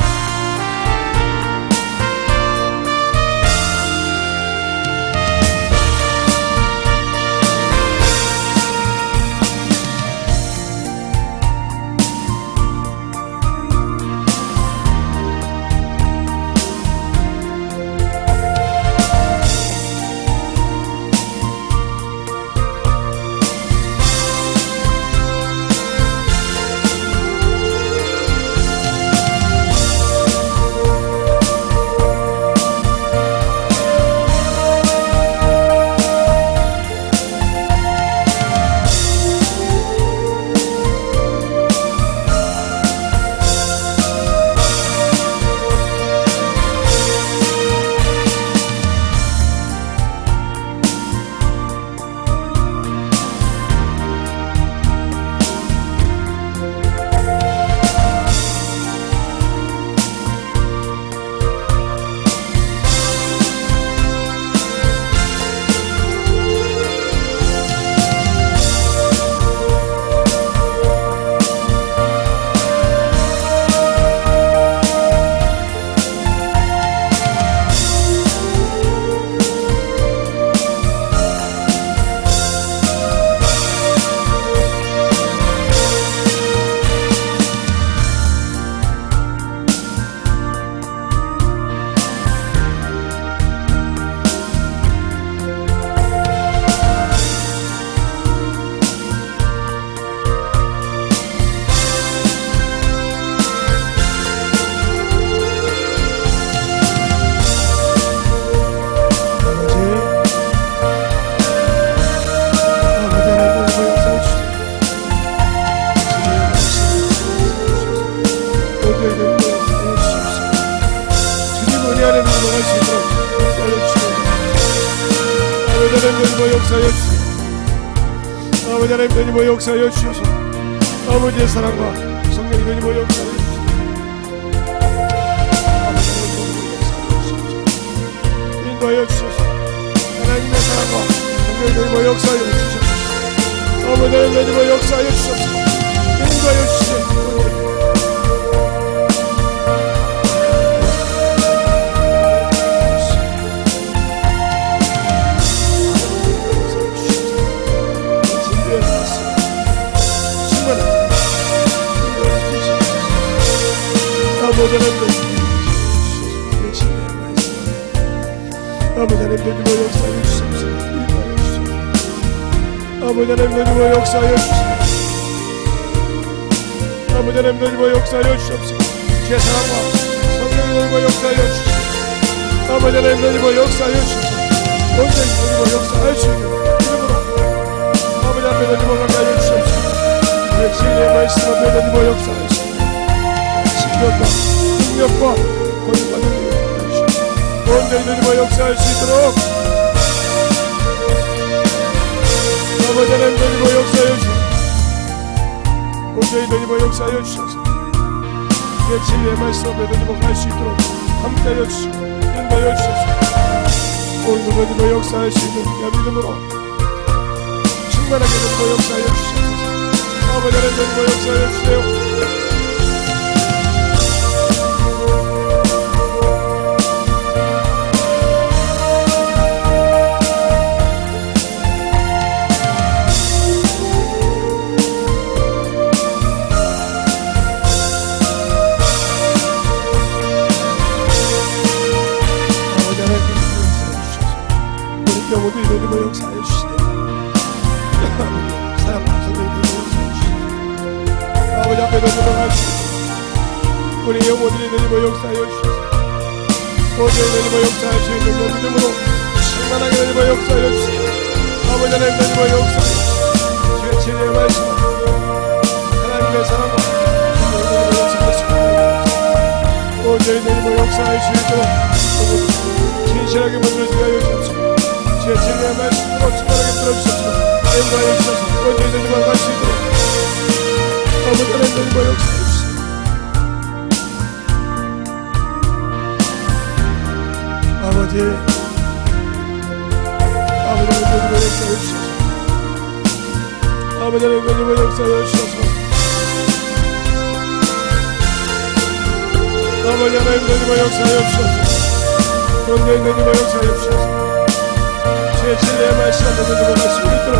하나님의 역사하여 주시옵소서. 아버지 하나님 하나님의 역사하여 주셔서 아버지의 사랑과 성령의 하나님의 역사하여 주시옵소서. 아버지 하나님의 역사하여 주셔서 인도하여 주셔서 하나님의 사랑과 성령의 하나님의 역사하여 주셔서 아버지 하나님의 역사하여 주셔서 인도하여 주시옵소서. 아버지 하나님 하나님의 역사하여 주시옵소서. 아버지 하나님 하나님의 역사하여 주시옵소서. 아버지 하나님 하나님의 역사하여 주시옵소서. 주의 사랑과 성령의 하나님의 역사하여 주시옵소서. 아버지 하나님 하나님의 역사하여 주시옵소서. 온전히 하나님의 역사하여 주시옵소서. 이름으로 아버지 앞에 하나님의 가까이 주시옵소서. 주의 진리의 말씀 앞에 하나님의 역사하여 주시옵소서. 신격과 능력과 권위받는 온전히 하나님의 역사할 수 있도록 아버지 하나님 하나님의 역사하여 주시옵소서. 온전히 하나님의 역사하여 주셔서 내 진리의 말씀 앞에 하나님의 갈 수 있도록 함께하여 주시고 인도하여 주셔서 오늘도 하나님의 역사할 수 있는 믿음으로 충만하게 하나님의 역사하여 주셔서 아버지 하나님 하나님의 역사하여 주세요. 영혼도 이러님의 역사하여 주시되 사랑과 성령의 역사하여 주시되 아버지 앞에 넘어갈 수 있도록 우리 영혼들이 이러님의 역사하여 주셔서 모두 이러님의 역사할 수 있는 믿음으로 충만하게 이러님의 역사하여 주시고 아버지 하나님 이러님의 역사하여 주시고 주의 진리의 말씀 하나님의 사랑과 성령의 역사할 수 있도록 모두 이러님의 역사할 수 있도록 진실하게 만들어지게 하여 주옵소서. 주의 진리의 말씀으로 충만하게 들어주셔서 인도하여 주셔서 온전히 하나님과 갈 수 있도록 아버지 하나님과 역사해 주시옵소서. 아버지 하나님과 역사해 주셔서 아버지 하나님과 역사해 주셔서 아버지 하나님과 역사해 주셔서 온전히 하나님과 역사해 주셔서 주의 진리의 말씀 앞에 들어갈 수 있도록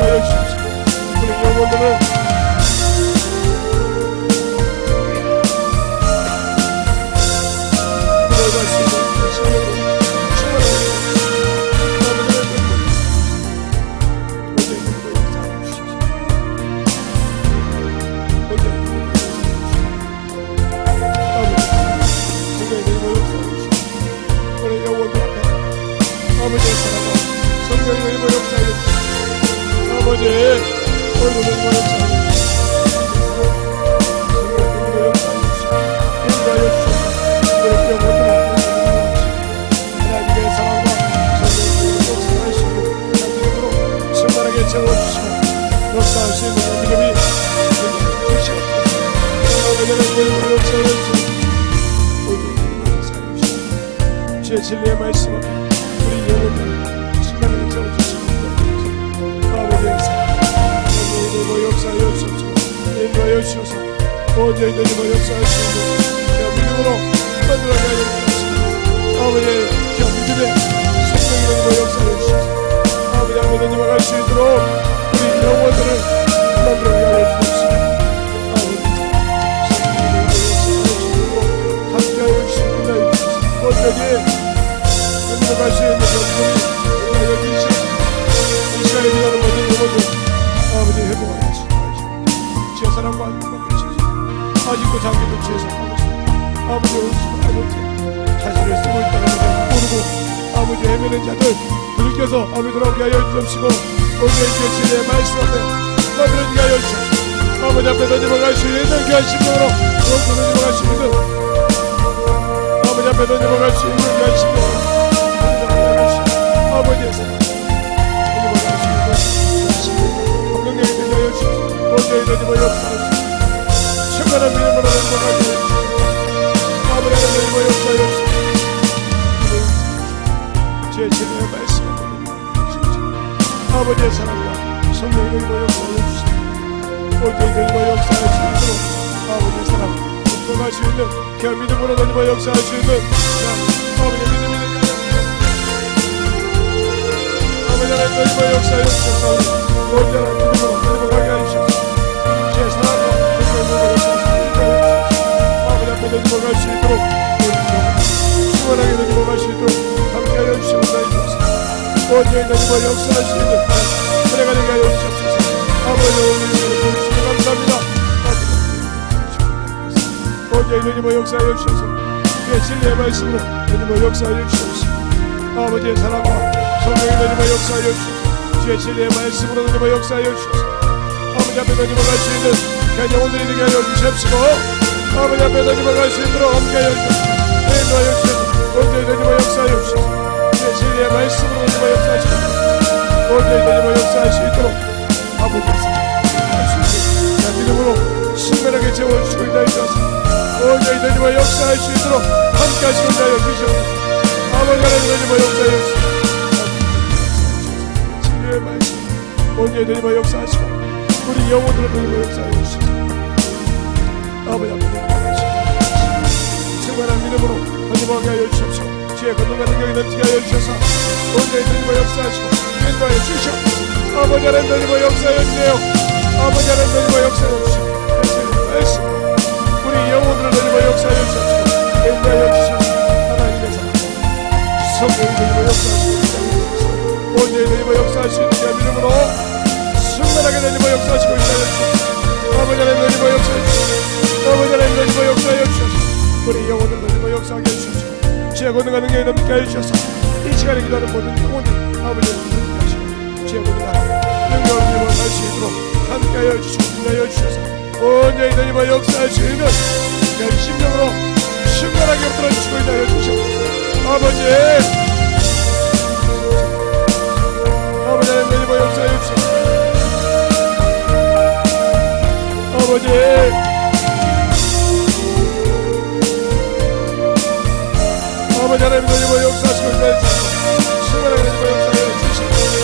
하여 주십시오. 우리 영혼들을 들어갈 수 있는 신령으로 충만하게 온전히 누구도 역사하여 주십시오. 온전히 누구도 역사하여 주십시오. 아버지 성령의 역사하여 주십시오. 우리 영혼들 앞에 아버지의 사랑과 성령의 이름으로 역사하여 주시옵소서. 아버지 오늘도 이름으로 역사하여 주시옵소서. 성령의 이름으로 역사하여 주시옵소서. 인도하여 주시옵소서. 우리 영혼들을 하나님의 사랑과 성령의 이름으로 역사하시고 하나님으로 충만하게 채워주시고 역사할 수 있는 믿음이 주시옵소서. 아버지 하나님의 이름으로 역사하여 주시옵소서. 오늘 이름으로 역사하여 주시옵소서. 주의 진리의 말씀 앞에 우리 영혼을 충만하게 채워주시옵소서. 아버지의 사랑 성령의 역사하여 주옵소서. 인도하여 주셔서 온전히 하나님의 역사할 수 있는 귀한 믿음으로 만들어가게 하여 주옵소서. 아버지의 귀한 믿음에 성령의 역사하여 주셔서 아버지 하나님과 갈 수 있도록 우리 영혼들을 만들어가게 하여 주옵소서. 아버지 성령의 역사하여 주시고 함께하여 주시고 인도하여 주셔서 온전히 갈 수 있는 것들이 하여 주시옵소서. 이 시간에 지나는 모든 영혼들 아버지 회복하여 주시옵소서. 주의 사랑과 함께 주셔서 아직도 장기도 주에서 하고 있습니다. 아버지 아버지 자신을 쓰고 있다는 것을 모르고 아버지 헤매는 자들 주님께서 아버지 돌아오게 하여 주옵시고 오늘의 주의 진리의 말씀 앞에 만들어지게 하여 주옵소서. 아버지 앞에 던져갈 수 있는 귀한 심령으로 오늘도 던져갈 수 있는 아버지 앞에 던져갈 수 있는 귀한 심령으로 아버지의 사랑 주의 진리의 말씀을 아버지의 사랑과 성령의 능력과 역사하여 주시옵소서. 온전히 되고 역사할 수 있도록 아버지의 사랑 공평할 수 있는 귀한 믿음으로 되고 역사할 수 있는 아버지의 믿음이 아버지 하나님 되고 역사하여 주셔서 온전한 믿음으로 되고 가게 하시옵소서. 주의 사랑과 성령의 역사하여 주셔서 아버지 앞에 되고 갈 수 있도록 충만하게 되고 갈 수 있도록 함께하여 주시옵소서. 온전히 되고 역사할 수 있는 은혜가 되게 하여 주옵소서. 아버지 오늘 감사합니다. 온전히 되고 역사하여 주셔서 주의 진리의 말씀으로 되고 역사하여 주옵소서. 아버지의 사랑과 성령이 되고 역사하여 주셔서 주의 진리의 말씀으로 되고 역사하여 주셔서 아버지 앞에 되고 갈 수 있는 귀한 영혼들이 되게 하여 주시옵시고 아버지 앞에 되고 갈 수 있도록 함께하여 주옵소서. 인도하여 주셔서 온전히 되고 역사하여 주셔서 주의 진리의 말씀으로 되고 역사하시고 온전히 되고 역사할 수 있도록 아버지께서 믿음으로 신명하게 채워주시고 있다 주셔서 온전히 되고 역사할 수 있도록 함께하시고 있다 주시옵소서. 아버지 하나님 되고 역사하여 주시옵소서. 진리의 말씀 온전히 되고 역사하시고 우리 영혼들을 되고 역사하여 주시옵소서. 아버지 앞에 되고 역사하시고 충만한 믿음으로 건너가게 하여 주시옵소서. 주의 건너가 능력이 넘치게 하여 주셔서 온전히 되고 역사하시고 인도하여 주시옵소서. 아버지 하나님 되고 역사하여 주세요. 아버지 하나님 되고 역사하여 주시옵소서. 말씀 우리 영혼들을 되고 역사하여 주시옵소서. 인도하여 주시옵소서. 하나님의 사랑 성령이 되고 역사하시고 온전히 되고 역사하시는 자 믿음으로 충만하게 되고 역사하시고 있다여 주시옵소서. 아버지 하나님 되고 역사하여 주시옵소서. 아버지 하나님 되고 역사하여 주시옵소서. 우리 영혼들을 되고 역사하게 해주시옵소서. 주의 권능과 능력이 넘치게 하여 주셔서 이 시간에 기도하는 모든 영혼들 아버지의 능력을 하시고 주의 권능과 능력을 할 수 있도록 함께하여 주시고 인도하여 주셔서 온전히 되고 역사할 수 있는 열심력으로 충만하게 엎드려 주시고 인도하여 주시옵소서. 아버지 하나님 되고 역사하여 주셔서 아버지 아버지 하나님 되고 역사하시고 있다 주셔서 충만하게 되고 역사하여 주시옵소서.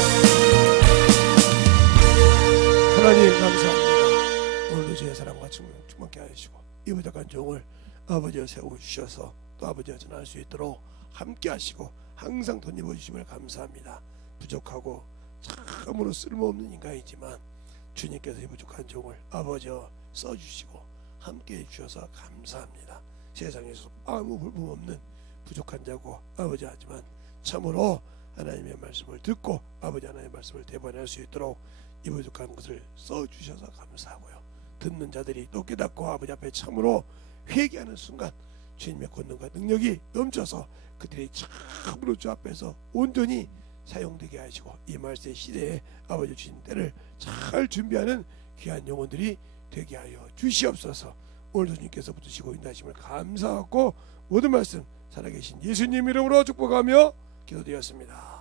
하나님 감사합니다. 오늘도 주의 사랑과 충만케 하시고 이 부족한 종을 아버지여 세워주셔서 또 아버지여 전할 수 있도록 함께 하시고 항상 덧입어 주심을 감사합니다. 부족하고 참으로 쓸모없는 인간이지만 주님께서 이 부족한 종을 아버지여 써주시고 함께 해주셔서 감사합니다. 세상에서 아무 볼품없는 부족한 자고 아버지 하지만 참으로 하나님의 말씀을 듣고 아버지 하나님의 말씀을 대변할 수 있도록 이 부족한 것을 써주셔서 감사하고요. 듣는 자들이 또 깨닫고 아버지 앞에 참으로 회개하는 순간 주님의 권능과 능력이 넘쳐서 그들이 참으로 주 앞에서 온전히 사용되게 하시고 이 말세 시대에 아버지 주신 때를 잘 준비하는 귀한 영혼들이 되게 하여 주시옵소서. 오늘도 주님께서 붙으시고 인도하심을 감사하고 모든 말씀 살아계신 예수님 이름으로 축복하며 기도드렸습니다.